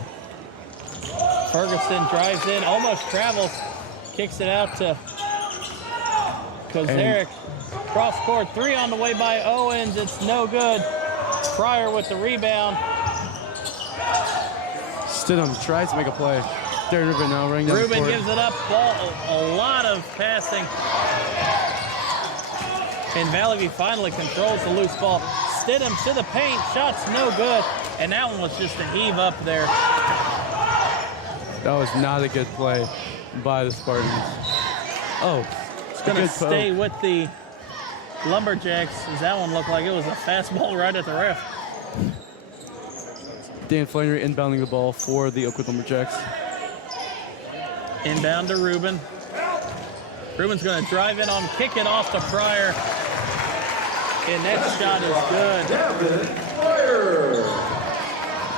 Ferguson drives in, almost travels, kicks it out to Kozarek. Cross court, 3 on the way by Owens. It's no good. Pryor with the rebound. Stidham tries to make a play. Darren Rubin now running down the Rubin court. gives it up. Ball, a lot of passing. And ValleyView finally controls the loose ball. Stidham to the paint. Shots no good. And that one was just a heave up there. That was not a good play by the Spartans. Oh, It's going to stay with the Lumberjacks. Does that one look like it was a fastball right at the ref? Dan Flannery inbounding the ball for the Oakwood Lumberjacks. Inbound to Ruben. Ruben's going to drive in on, kick it off to Pryor. And that shot is good.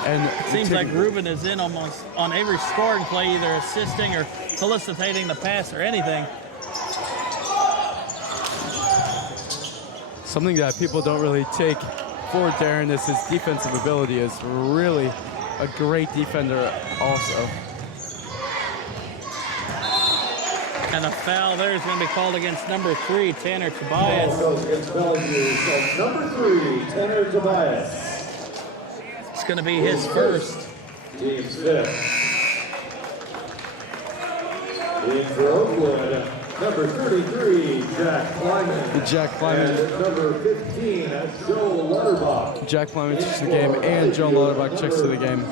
And It seems like Ruben is in almost on every scoring play, either assisting or soliciting the pass or anything. something that people don't really take for Darren is his defensive ability. Is really a great defender also. And a foul there is going to be called against number 3, Tanner Tobias. Against ValleyView, so number 3, Tanner Tobias. It's going to be his first. Team's fifth. In for Oakwood, number 33, Jack Kleiman. Jack Kleiman. And number 15, Joe Lauterbach. Jack Kleiman checks to the game, and Joe Lauterbach checks to the game.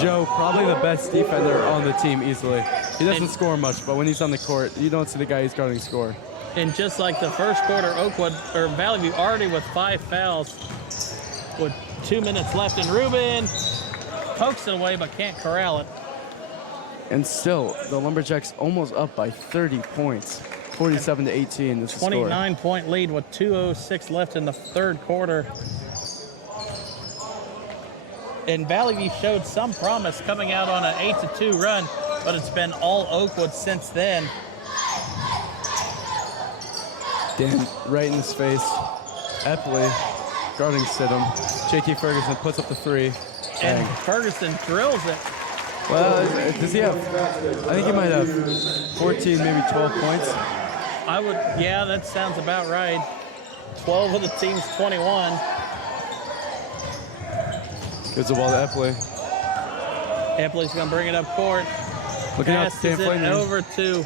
Joe, probably the best defender on the team easily. He doesn't score much, but when he's on the court, you don't see the guy he's guarding score. And just like the first quarter, Oakwood, or ValleyView already with 5 fouls with 2 minutes left. And Ruben pokes it away, but can't corral it. And still, the Lumberjacks almost up by 30 points. 47-18 is the score. 29-point lead with 2:06 left in the third quarter. And ValleyView showed some promise coming out on an 8-2 run, but it's been all Oakwood since then. Dan right in his face. Epley guarding Stidham. JT Ferguson puts up the 3. And Ferguson drills it. Well, does he have? I think he might have 14, maybe 12 points. Yeah, that sounds about right. 12 of the team's 21. Gives the ball to Epley. Epley's going to bring it up court. Looking out, Passes Dan it Flannery. over to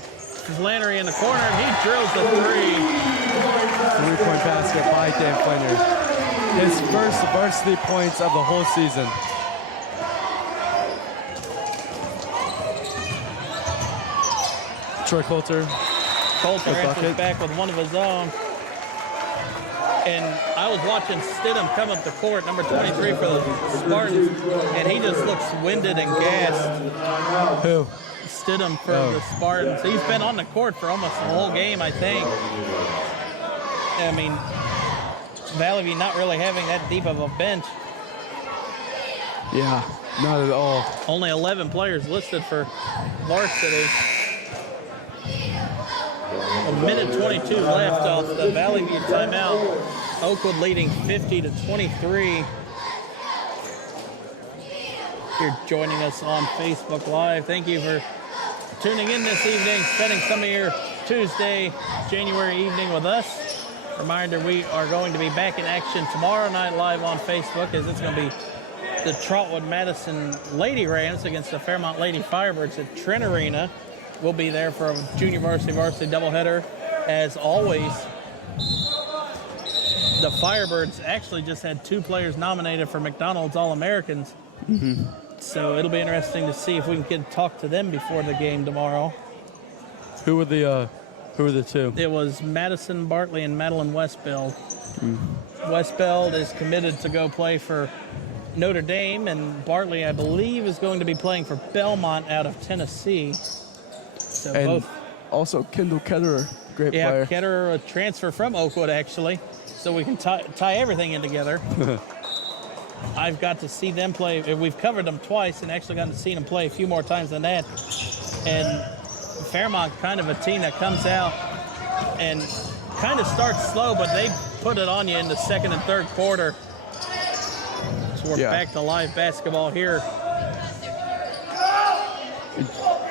Flannery in the corner, and he drills the 3. 3-point basket by Dan Flannery. His first varsity points of the whole season. Troy Coulter. Coulter Good answers bucket. back with one of his own. And I was watching Stidham come up the court, number 23 for the Spartans, and he just looks winded and gassed. Who? Stidham for the Spartans. He's been on the court for almost the whole game, I think. I mean, ValleyView not really having that deep of a bench. Yeah, not at all. Only 11 players listed for varsity. A minute 22 left off the ValleyView timeout. Oakwood leading 50-23. You're joining us on Facebook Live. Thank you for tuning in this evening, spending some of your Tuesday, January evening with us. Reminder, we are going to be back in action tomorrow night live on Facebook, as it's going to be the Trotwood Madison Lady Rams against the Fairmont Lady Firebirds at Trent Arena. We'll be there for a junior varsity doubleheader. As always, the Firebirds actually just had 2 players nominated for McDonald's All-Americans. Mm-hmm. So it'll be interesting to see if we can talk to them before the game tomorrow. Who were the 2? It was Madison Bartley and Madeline Westbeld. Westbeld is committed to go play for Notre Dame, and Bartley, I believe, is going to be playing for Belmont out of Tennessee. So And both. also Kendall Ketterer, great player. Yeah, Ketterer, a transfer from Oakwood, actually. So we can tie everything in together. I've got to see them play. We've covered them twice and actually gotten to see them play a few more times than that. And Fairmont, kind of a team that comes out and kind of starts slow, but they put it on you in the second and third quarter. So we're back to live basketball here.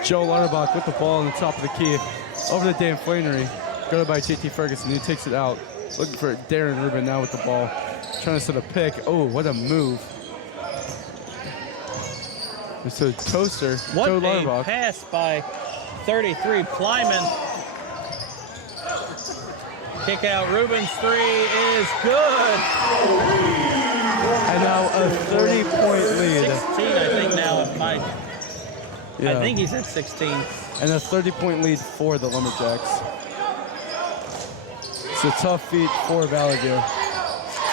Joe Lauterbach with the ball on the top of the key. Over to Dan Flannery. Guarded by JT Ferguson. He takes it out. Looking for Darren Rubin now with the ball. Trying to set a pick. Oh, what a move. So Toaster, What Joe a Lauterbach. pass by 33 Plyman. Kick out. Rubin's 3 is good. And now a 30-point lead. 16, I think now. Yeah. I think he's at 16. And a 30-point lead for the Lumberjacks. It's a tough feat for ValleyView.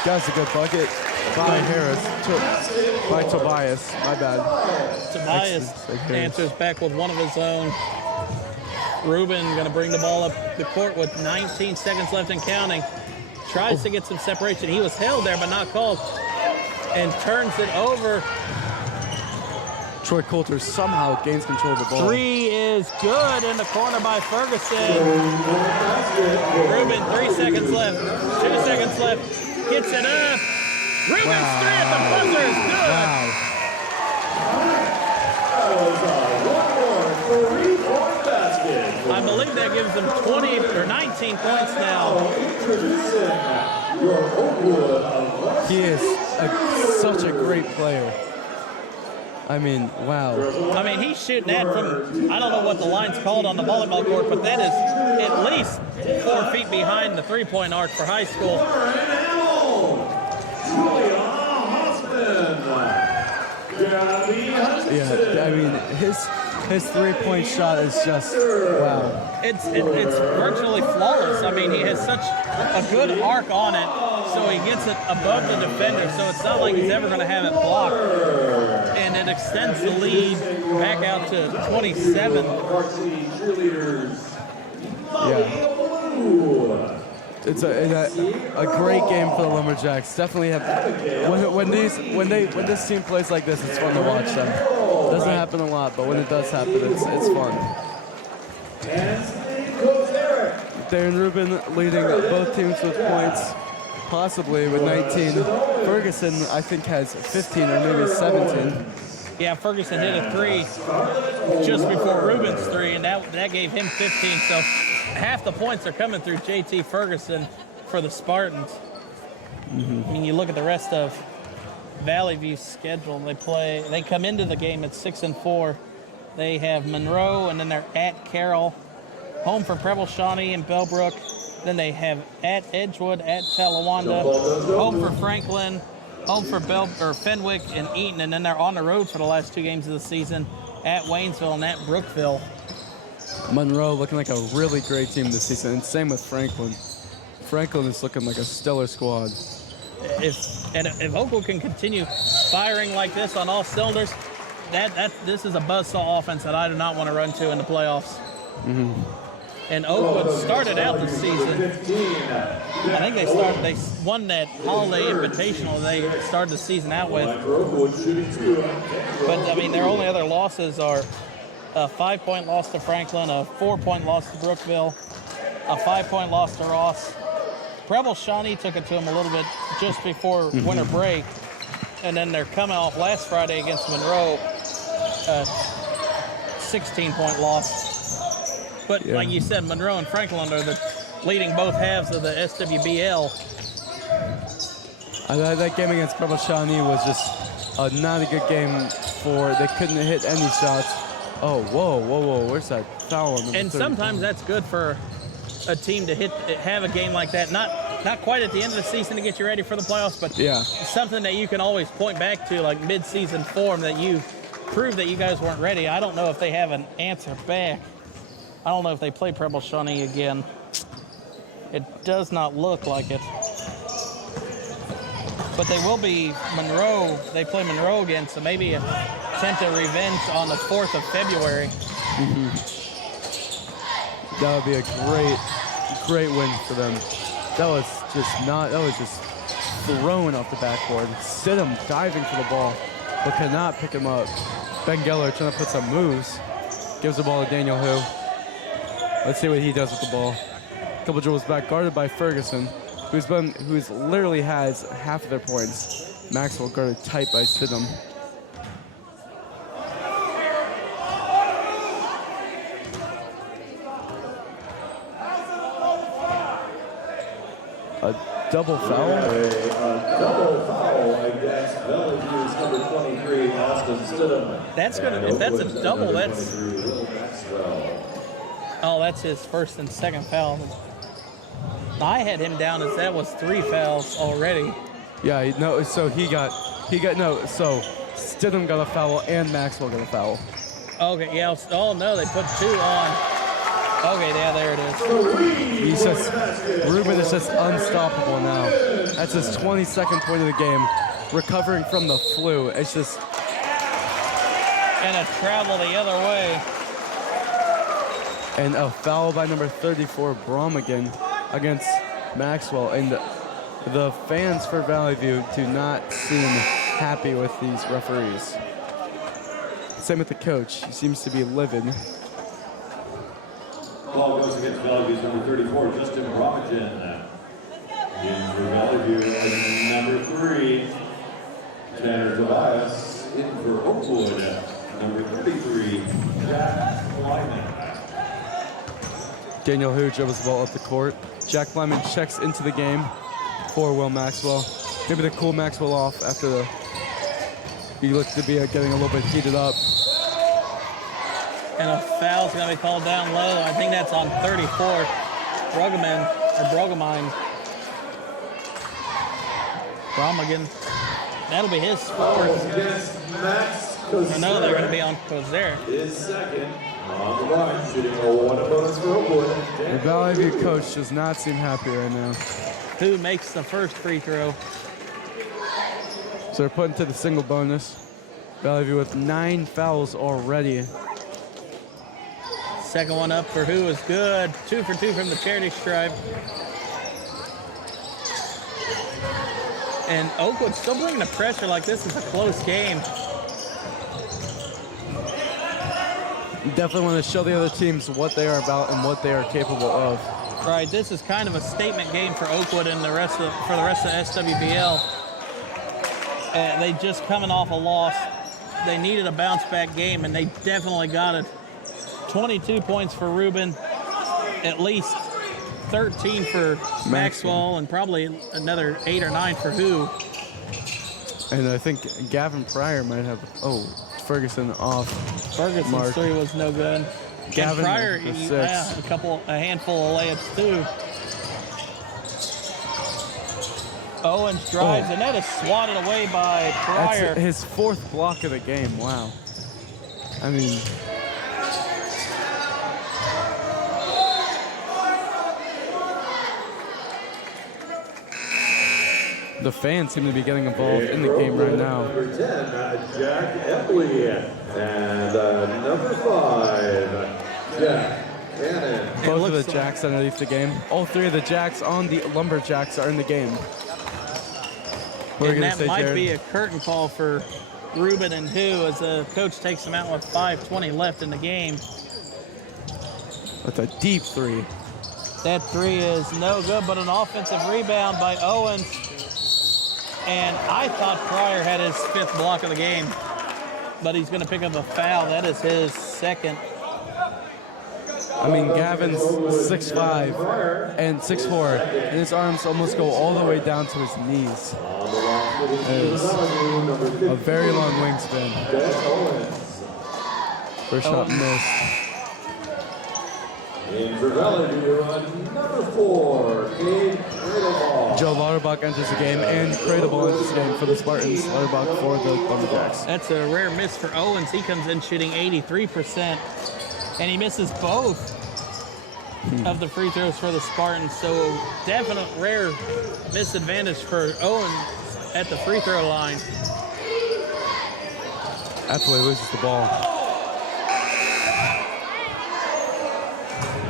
That's a good bucket by by Tobias. My bad. Tobias answers back with one of his own. Ruben going to bring the ball up the court with 19 seconds left and counting. Tries to get some separation. He was held there but not called. And turns it over. Troy Coulter somehow gains control of the ball. Three is good in the corner by Ferguson. Ruben, 3 seconds left. 2 seconds left. Gets it up. Ruben's three at the buzzer is good. I believe that gives them 20 or 19 points now. He is such a great player. I mean, wow. I mean, he's shooting that from, I don't know what the line's called on the volleyball court, but that is at least 4 feet behind the three-point arc for high school. Yeah, I mean, his three-point shot is just, wow. It's virtually flawless. I mean, he has such a good arc on it, so he gets it above the defender, so it's not like he's ever going to have it blocked. And it extends the lead back out to 27. Yeah. It's a great game for the Lumberjacks. Definitely have when this team plays like this, it's fun to watch them. It doesn't happen a lot, but when it does happen, it's fun. Darren Rubin leading both teams with points, possibly with 19. Ferguson, I think, has 15 or maybe 17. Yeah, Ferguson hit a three just before Rubin's three, and that gave him 15. So half the points are coming through JT Ferguson for the Spartans. I mean, you look at the rest of Valley View's schedule. They come into the game at 6-4. They have Monroe, and then they're at Carroll, home for Preble Shawnee and Bellbrook. Then they have at Edgewood, at Talawanda, home for Franklin, home for Fenwick and Eaton, and then they're on the road for the last 2 games of the season at Waynesville and at Brookville. Monroe looking like a really great team this season, and same with Franklin. Franklin is looking like a stellar squad. If Oakwood can continue firing like this on all cylinders, this is a buzzsaw offense that I do not want to run to in the playoffs. And Oakwood started out the season. I think they won that Holiday Invitational they started the season out with. But I mean, their only other losses are a 5-point loss to Franklin, a 4-point loss to Brookville, a 5-point loss to Ross. Preble Shawnee took it to them a little bit just before winter break, and then they're coming off last Friday against Monroe, a 16-point loss. But like you said, Monroe and Franklin are the leading both halves of the SWBL. That game against Preble Shawnee was just not a good game they couldn't hit any shots. Oh, whoa, where's that foul? And sometimes that's good for a team to have a game like that. Not quite at the end of the season to get you ready for the playoffs, but something that you can always point back to, like mid-season form, that you proved that you guys weren't ready. I don't know if they have an answer back. I don't know if they play Preble Shawnee again. It does not look like it. But they will be Monroe. They play Monroe again, so maybe attempt a revenge on the 4th of February. That would be a great win for them. That was just thrown off the backboard. Stidham diving for the ball, but cannot pick him up. Ben Geller trying to put some moves. Gives the ball to Daniel Hu. Let's see what he does with the ball. A couple dribbles back, guarded by Ferguson, who's literally has half of their points. Maxwell guarded tight by Stidham. A double foul? A double foul against ValleyView's number 23, Austin Stidham. If that's a double, that's his first and second foul. I had him down as that was 3 fouls already. Yeah, no, so so Stidham got a foul and Maxwell got a foul. Okay, yeah. Oh, no, they put 2 on. Okay, yeah, there it is. Ruben is just unstoppable now. That's his 22nd point of the game. Recovering from the flu. It's just... And a travel the other way. And a foul by number 34, Bromagin, against Maxwell. And the fans for ValleyView do not seem happy with these referees. Same with the coach. He seems to be livid. Ball goes against ValleyView's number 34, Justin Bromagin. In for ValleyView, number 3, Tanner Tobias. In for Oakwood, number 33, Jack Lyman. Daniel Hu dribbles the ball up the court. Jack Lyman checks into the game for Will Maxwell. Maybe to cool Maxwell off after he looked to be getting a little bit heated up. And a foul's going to be called down low. I think that's on 34. Bromagin. That'll be his fourth. Against Max Kozer. No, they're going to be on Kozer. His second. On the line, shooting a 1 bonus for Oakwood. The ValleyView coach does not seem happy right now. Who makes the first free throw? So they're putting to the single bonus. ValleyView with 9 fouls already. Second one up for who is good. 2 for 2 from the charity stripe. And Oakwood still bringing the pressure like this is a close game. You definitely want to show the other teams what they are about and what they are capable of. Right, this is kind of a statement game for Oakwood and for the rest of SWBL. They just coming off a loss. They needed a bounce back game, and they definitely got it. 22 points for Ruben, at least 13 for Maxwell, and probably another 8 or 9 for Who. And I think Gavin Pryor might have, Ferguson off. Ferguson's mark. 3 was no good. Gavin and Pryor, for 6. a handful of layups too. Owens drives, and that is swatted away by Pryor. That's his 4th block of the game. Wow. I mean, the fans seem to be getting involved in the game right now. Number 10, Jack Epley. And number 5, Jack Cannon. Both of the Jacks underneath the game. All 3 of the Jacks on the Lumberjacks are in the game. What are you And gonna that say, might Jared? be a curtain call for Ruben and Who as the coach takes them out with 5:20 left in the game. That's a deep 3. That 3 is no good, but an offensive rebound by Owens. And I thought Pryor had his 5th block of the game, but he's going to pick up a foul. That is his 2nd. I mean, Gavin's 6'5" and 6'4", and his arms almost go all the way down to his knees. It is a very long wingspan. First shot missed. In for ValleyView, number 4, Gabe Cradleball. Joe Lauterbach enters the game, and Cradleball enters the game for the Spartans. Lauterbach for the Lumberjacks. That's a rare miss for Owens. He comes in shooting 83%, and he misses both of the free throws for the Spartans. So definite rare misadvantage for Owens at the free throw line. Epley loses the ball.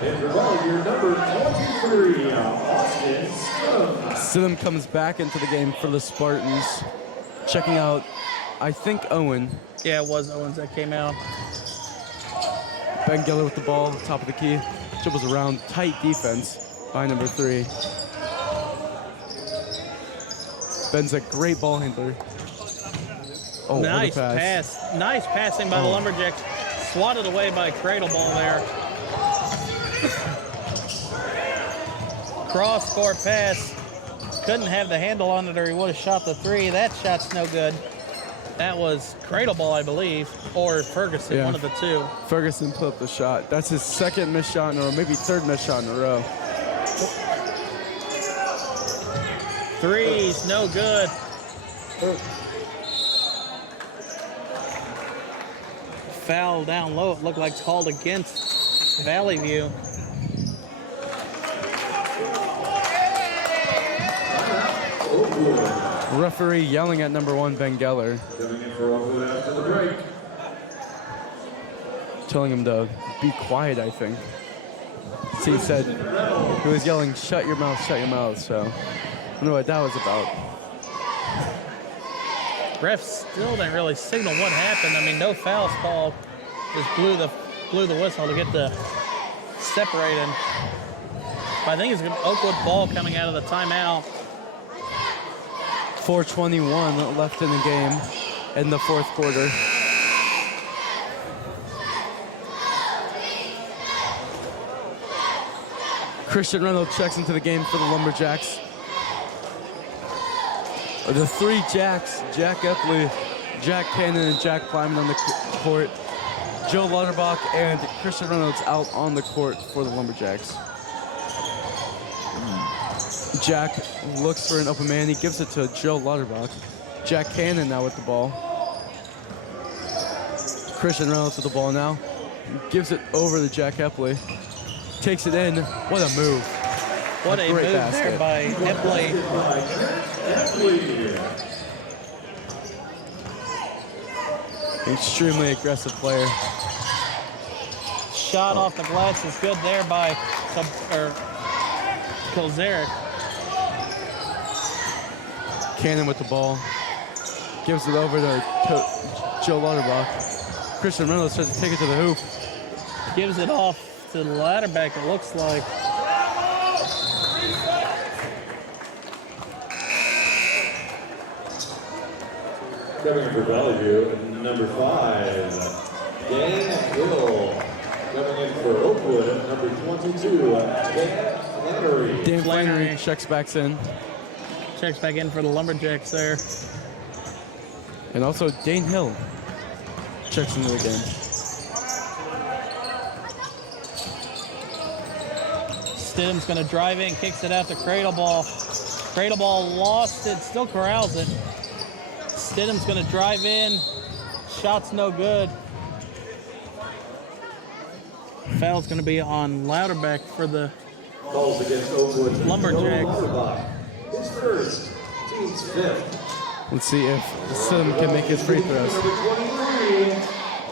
In for ValleyView, number 23, Austin Stidham. Stidham comes back into the game for the Spartans. Checking out, I think, Owen. Yeah, it was Owens that came out. Ben Geller with the ball, top of the key. Dribbles around, tight defense by number 3. Ben's a great ball handler. Oh, Nice what a pass. Nice passing by the Lumberjacks. Swatted away by Cradleball there. Cross-court pass. Couldn't have the handle on it or he would have shot the 3. That shot's no good. That was Cradleball, I believe, or Ferguson, Yeah. one of the 2. Ferguson put up the shot. That's his 2nd missed shot in a row, maybe 3rd missed shot in a row. Threes, no good. Foul down low. It looked like called against ValleyView. Referee yelling at number 1, Ben Geller, Coming in for Oakwood after the break. telling him to be quiet, I think. So he said, he was yelling, shut your mouth, so I don't know what that was about. Ref still didn't really signal what happened. I mean, no fouls called. Just blew the whistle to get the separating. But I think it's gonna Oakwood ball coming out of the timeout. 4:21 left in the game in the fourth quarter. Christian Reynolds checks into the game for the Lumberjacks. The 3 Jacks, Jack Epley, Jack Cannon, and Jack Plyman on the court. Joe Lauterbach and Christian Reynolds out on the court for the Lumberjacks. Jack looks for an open man. He gives it to Joe Lauterbach. Jack Cannon now with the ball. Christian Reynolds with the ball now. Gives it over to Jack Epley. Takes it in. What a move. What a move there by Epley. Extremely aggressive player. Shot off the glass is good there by Kilzeric. Cannon with the ball. Gives it over to Joe Lauterbach. Christian Reynolds tries to take it to the hoop. Gives it off to the Ladderback, it looks like. Coming in for ValleyView, number 5, Dan Hill. Coming in for Oakwood, number 22, Dan Flannery. Dan Flannery checks back in. Checks back in for the Lumberjacks there. And also Dane Hill checks into the game. Stidham's going to drive in, kicks it out to Cradle Ball. Cradle Ball lost it, still corrals it. Stidham's going to drive in. Shot's no good. Foul's going to be on Louderback for the Calls against Oakwood. Lumberjacks. His first, team's 5th. Let's see if Stidham can make his free throws. Number 23,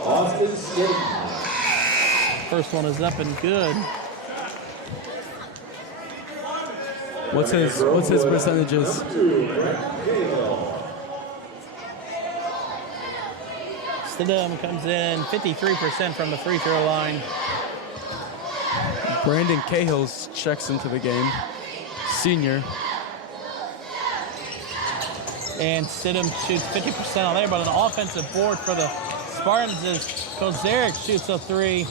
Austin Stidham. First one is up and good. What's his percentages? Number 2, Brett Cahill. Stidham comes in 53% from the free throw line. Brandon Cahill checks into the game. Senior. And Stidham shoots 50% on there, but an offensive board for the Spartans as Kozaric shoots a 3.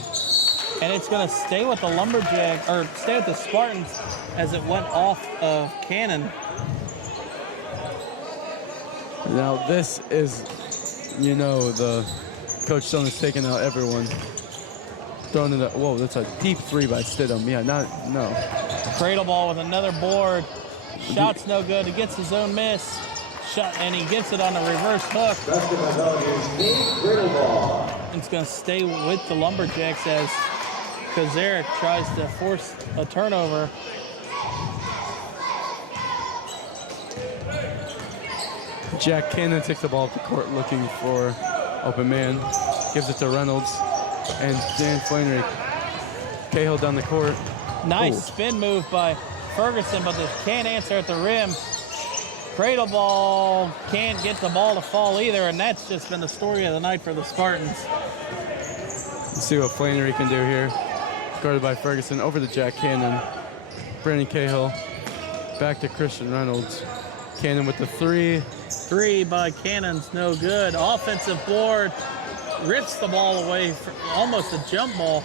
And it's going to stay with the Lumberjack, or stay with the Spartans as it went off of Cannon. Now this is, you know, the Coach Stone is taking out everyone. Throwing it, whoa, that's a deep 3 by Stidham. Yeah, no. Cradle Ball with another board. Shot's no good. He gets his own miss. Shot, and he gets it on a reverse hook. It's going to stay with the Lumberjacks as Kozaric tries to force a turnover. Jack Cannon takes the ball up the court looking for open man. Gives it to Reynolds and Dan Flannery. Cahill down the court. Nice spin move by Ferguson, but they can't answer at the rim. Cradle Ball can't get the ball to fall either, and that's just been the story of the night for the Spartans. Let's see what Flannery can do here. Guarded by Ferguson, over to Jack Cannon. Brandon Cahill, back to Christian Reynolds. Cannon with the 3. 3 by Cannon's no good. Offensive board, rips the ball away for almost a jump ball.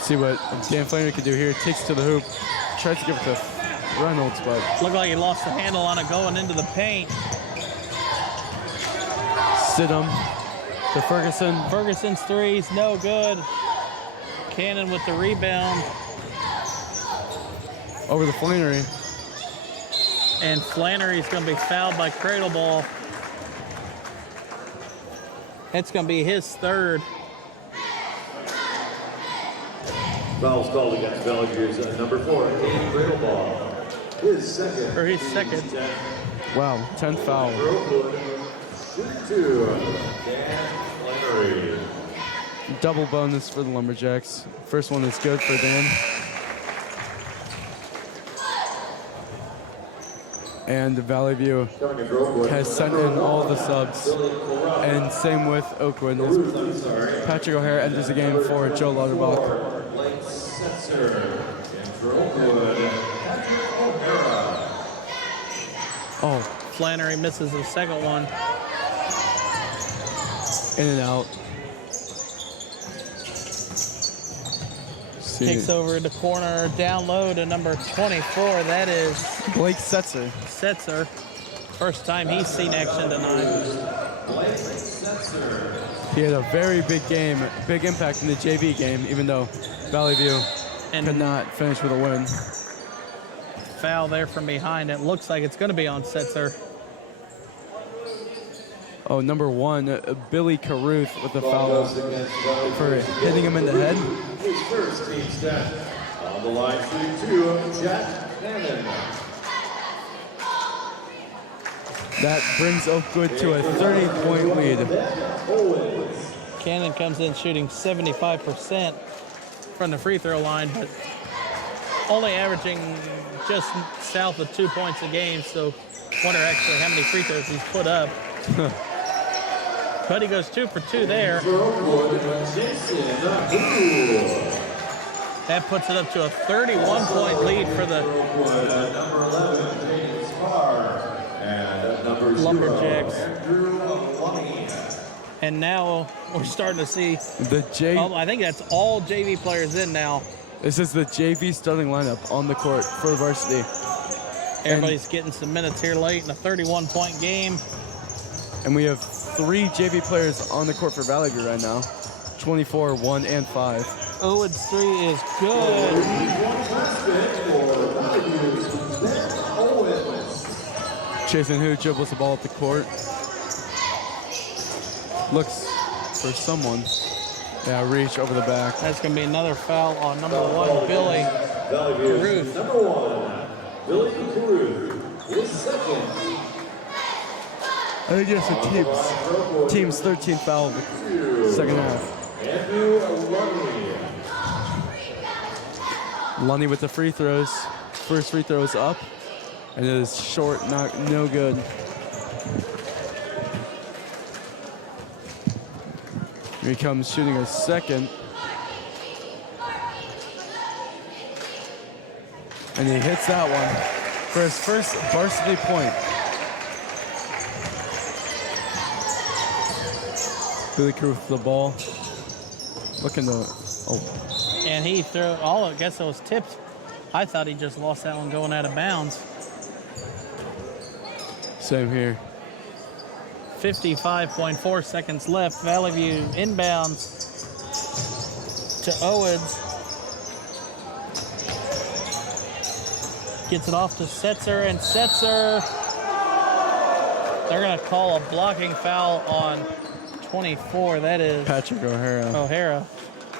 See what Dan Flannery can do here. Takes it to the hoop, tries to give it to Reynolds, but looked like he lost the handle on it going into the paint. Stidham to Ferguson. Ferguson's 3's no good. Cannon with the rebound. Over the Flannery. And Flannery's going to be fouled by Cradle Ball. It's going to be his third. Foul's called against ValleyView's number 4, Katie Cradle Ball. His second. Or his second. Wow, 10th foul. Oakwood, shoot 2, Dan Flannery. Double bonus for the Lumberjacks. First one is good for Dan. And ValleyView has sent in all the subs. And same with Oakwood. Patrick O'Hara enters the game for Joe Lauterbach. Oh, Flannery misses the second one. in and out. Kicks over in the corner, down low to number 24. That is Blake Setzer. Setzer. First time he's seen action tonight. He had a very big game, big impact in the JV game, even though ValleyView could not finish with a win. Foul there from behind. It looks like it's going to be on Setzer. Oh, number 1, Billy Caruth with the foul for hitting him in the head. His first team stat. On the line, shooting 2, Jack Cannon. That brings Oakwood to a 30-point lead. Cannon comes in shooting 75% from the free throw line, but only averaging just south of 2 points a game, so wonder actually how many free throws he's put up. But he goes 2 for 2 there. That puts it up to a 31-point lead for the Lumberjacks. And now we're starting to see I think that's all JV players in now. This is the JV starting lineup on the court for varsity. Everybody's getting some minutes here late in a 31-point game. And we have 3 JV players on the court for ValleyView right now. 24, 1, and 5. Owen's 3 is good. Jason Hu dribbles the ball up the court. Looks for someone. Yeah, reach over the back. That's going to be another foul on number 1, Billy Caruth. Number 1, Billy Caruth. His second. I think it's the team's 13th foul of the second half. Andrew Lunny with the free throws. First free throw is up, and it is short, no good. Here he comes shooting a second. And he hits that one for his first varsity point. Billy Crew with the ball. Looking to, And he threw, I guess it was tipped. I thought he just lost that one going out of bounds. Same here. 55.4 seconds left. ValleyView inbounds to Owens. Gets it off to Setzer, and Setzer, they're going to call a blocking foul on 24. That is Patrick O'Hara.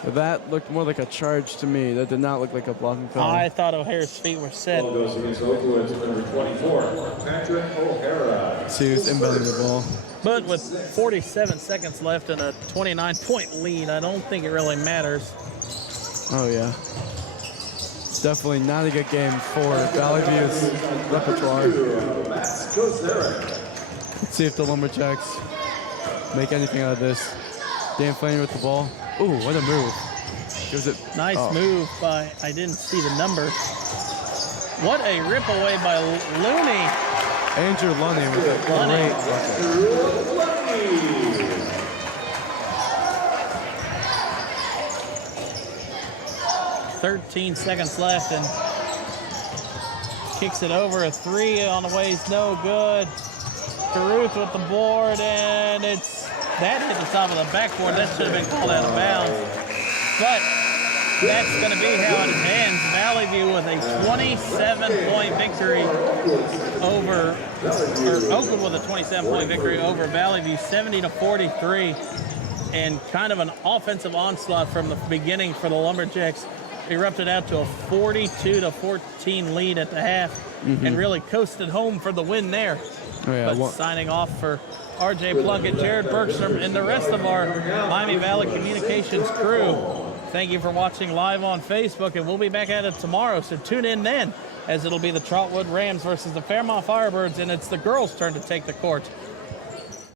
That looked more like a charge to me. That did not look like a blocking foul. I thought O'Hara's feet were set. Ball goes against Oakwood to number 24, Patrick O'Hara. See who's inbounding the ball. But with 47 seconds left and a 29-point lead, I don't think it really matters. Oh, yeah. Definitely not a good game for ValleyView's repertoire. Let's see if the Lumberjacks make anything out of this. Dan Flannery with the ball. Ooh, what a move. Gives it. Nice move by, I didn't see the number. What a rip away by Looney. Andrew Lunny with a great bucket. 13 seconds left and kicks it over. A 3 on the way is no good. Caruth with the board, and that hit the top of the backboard. That should have been called out of bounds. But that's going to be how it ends. Valley View with a 27-point victory over, or Oakwood with a 27-point victory over Valley View, 70-43, and kind of an offensive onslaught from the beginning for the Lumberjacks. Erupted out to a 42-14 lead at the half, and really coasted home for the win there. Oh, yeah, But signing off for RJ Plunkett, Jared Bergstrom, and the rest of our Miami Valley Communications crew, thank you for watching live on Facebook, and we'll be back at it tomorrow, so tune in then, as it'll be the Trotwood Rams versus the Fairmont Firebirds, and it's the girls' turn to take the court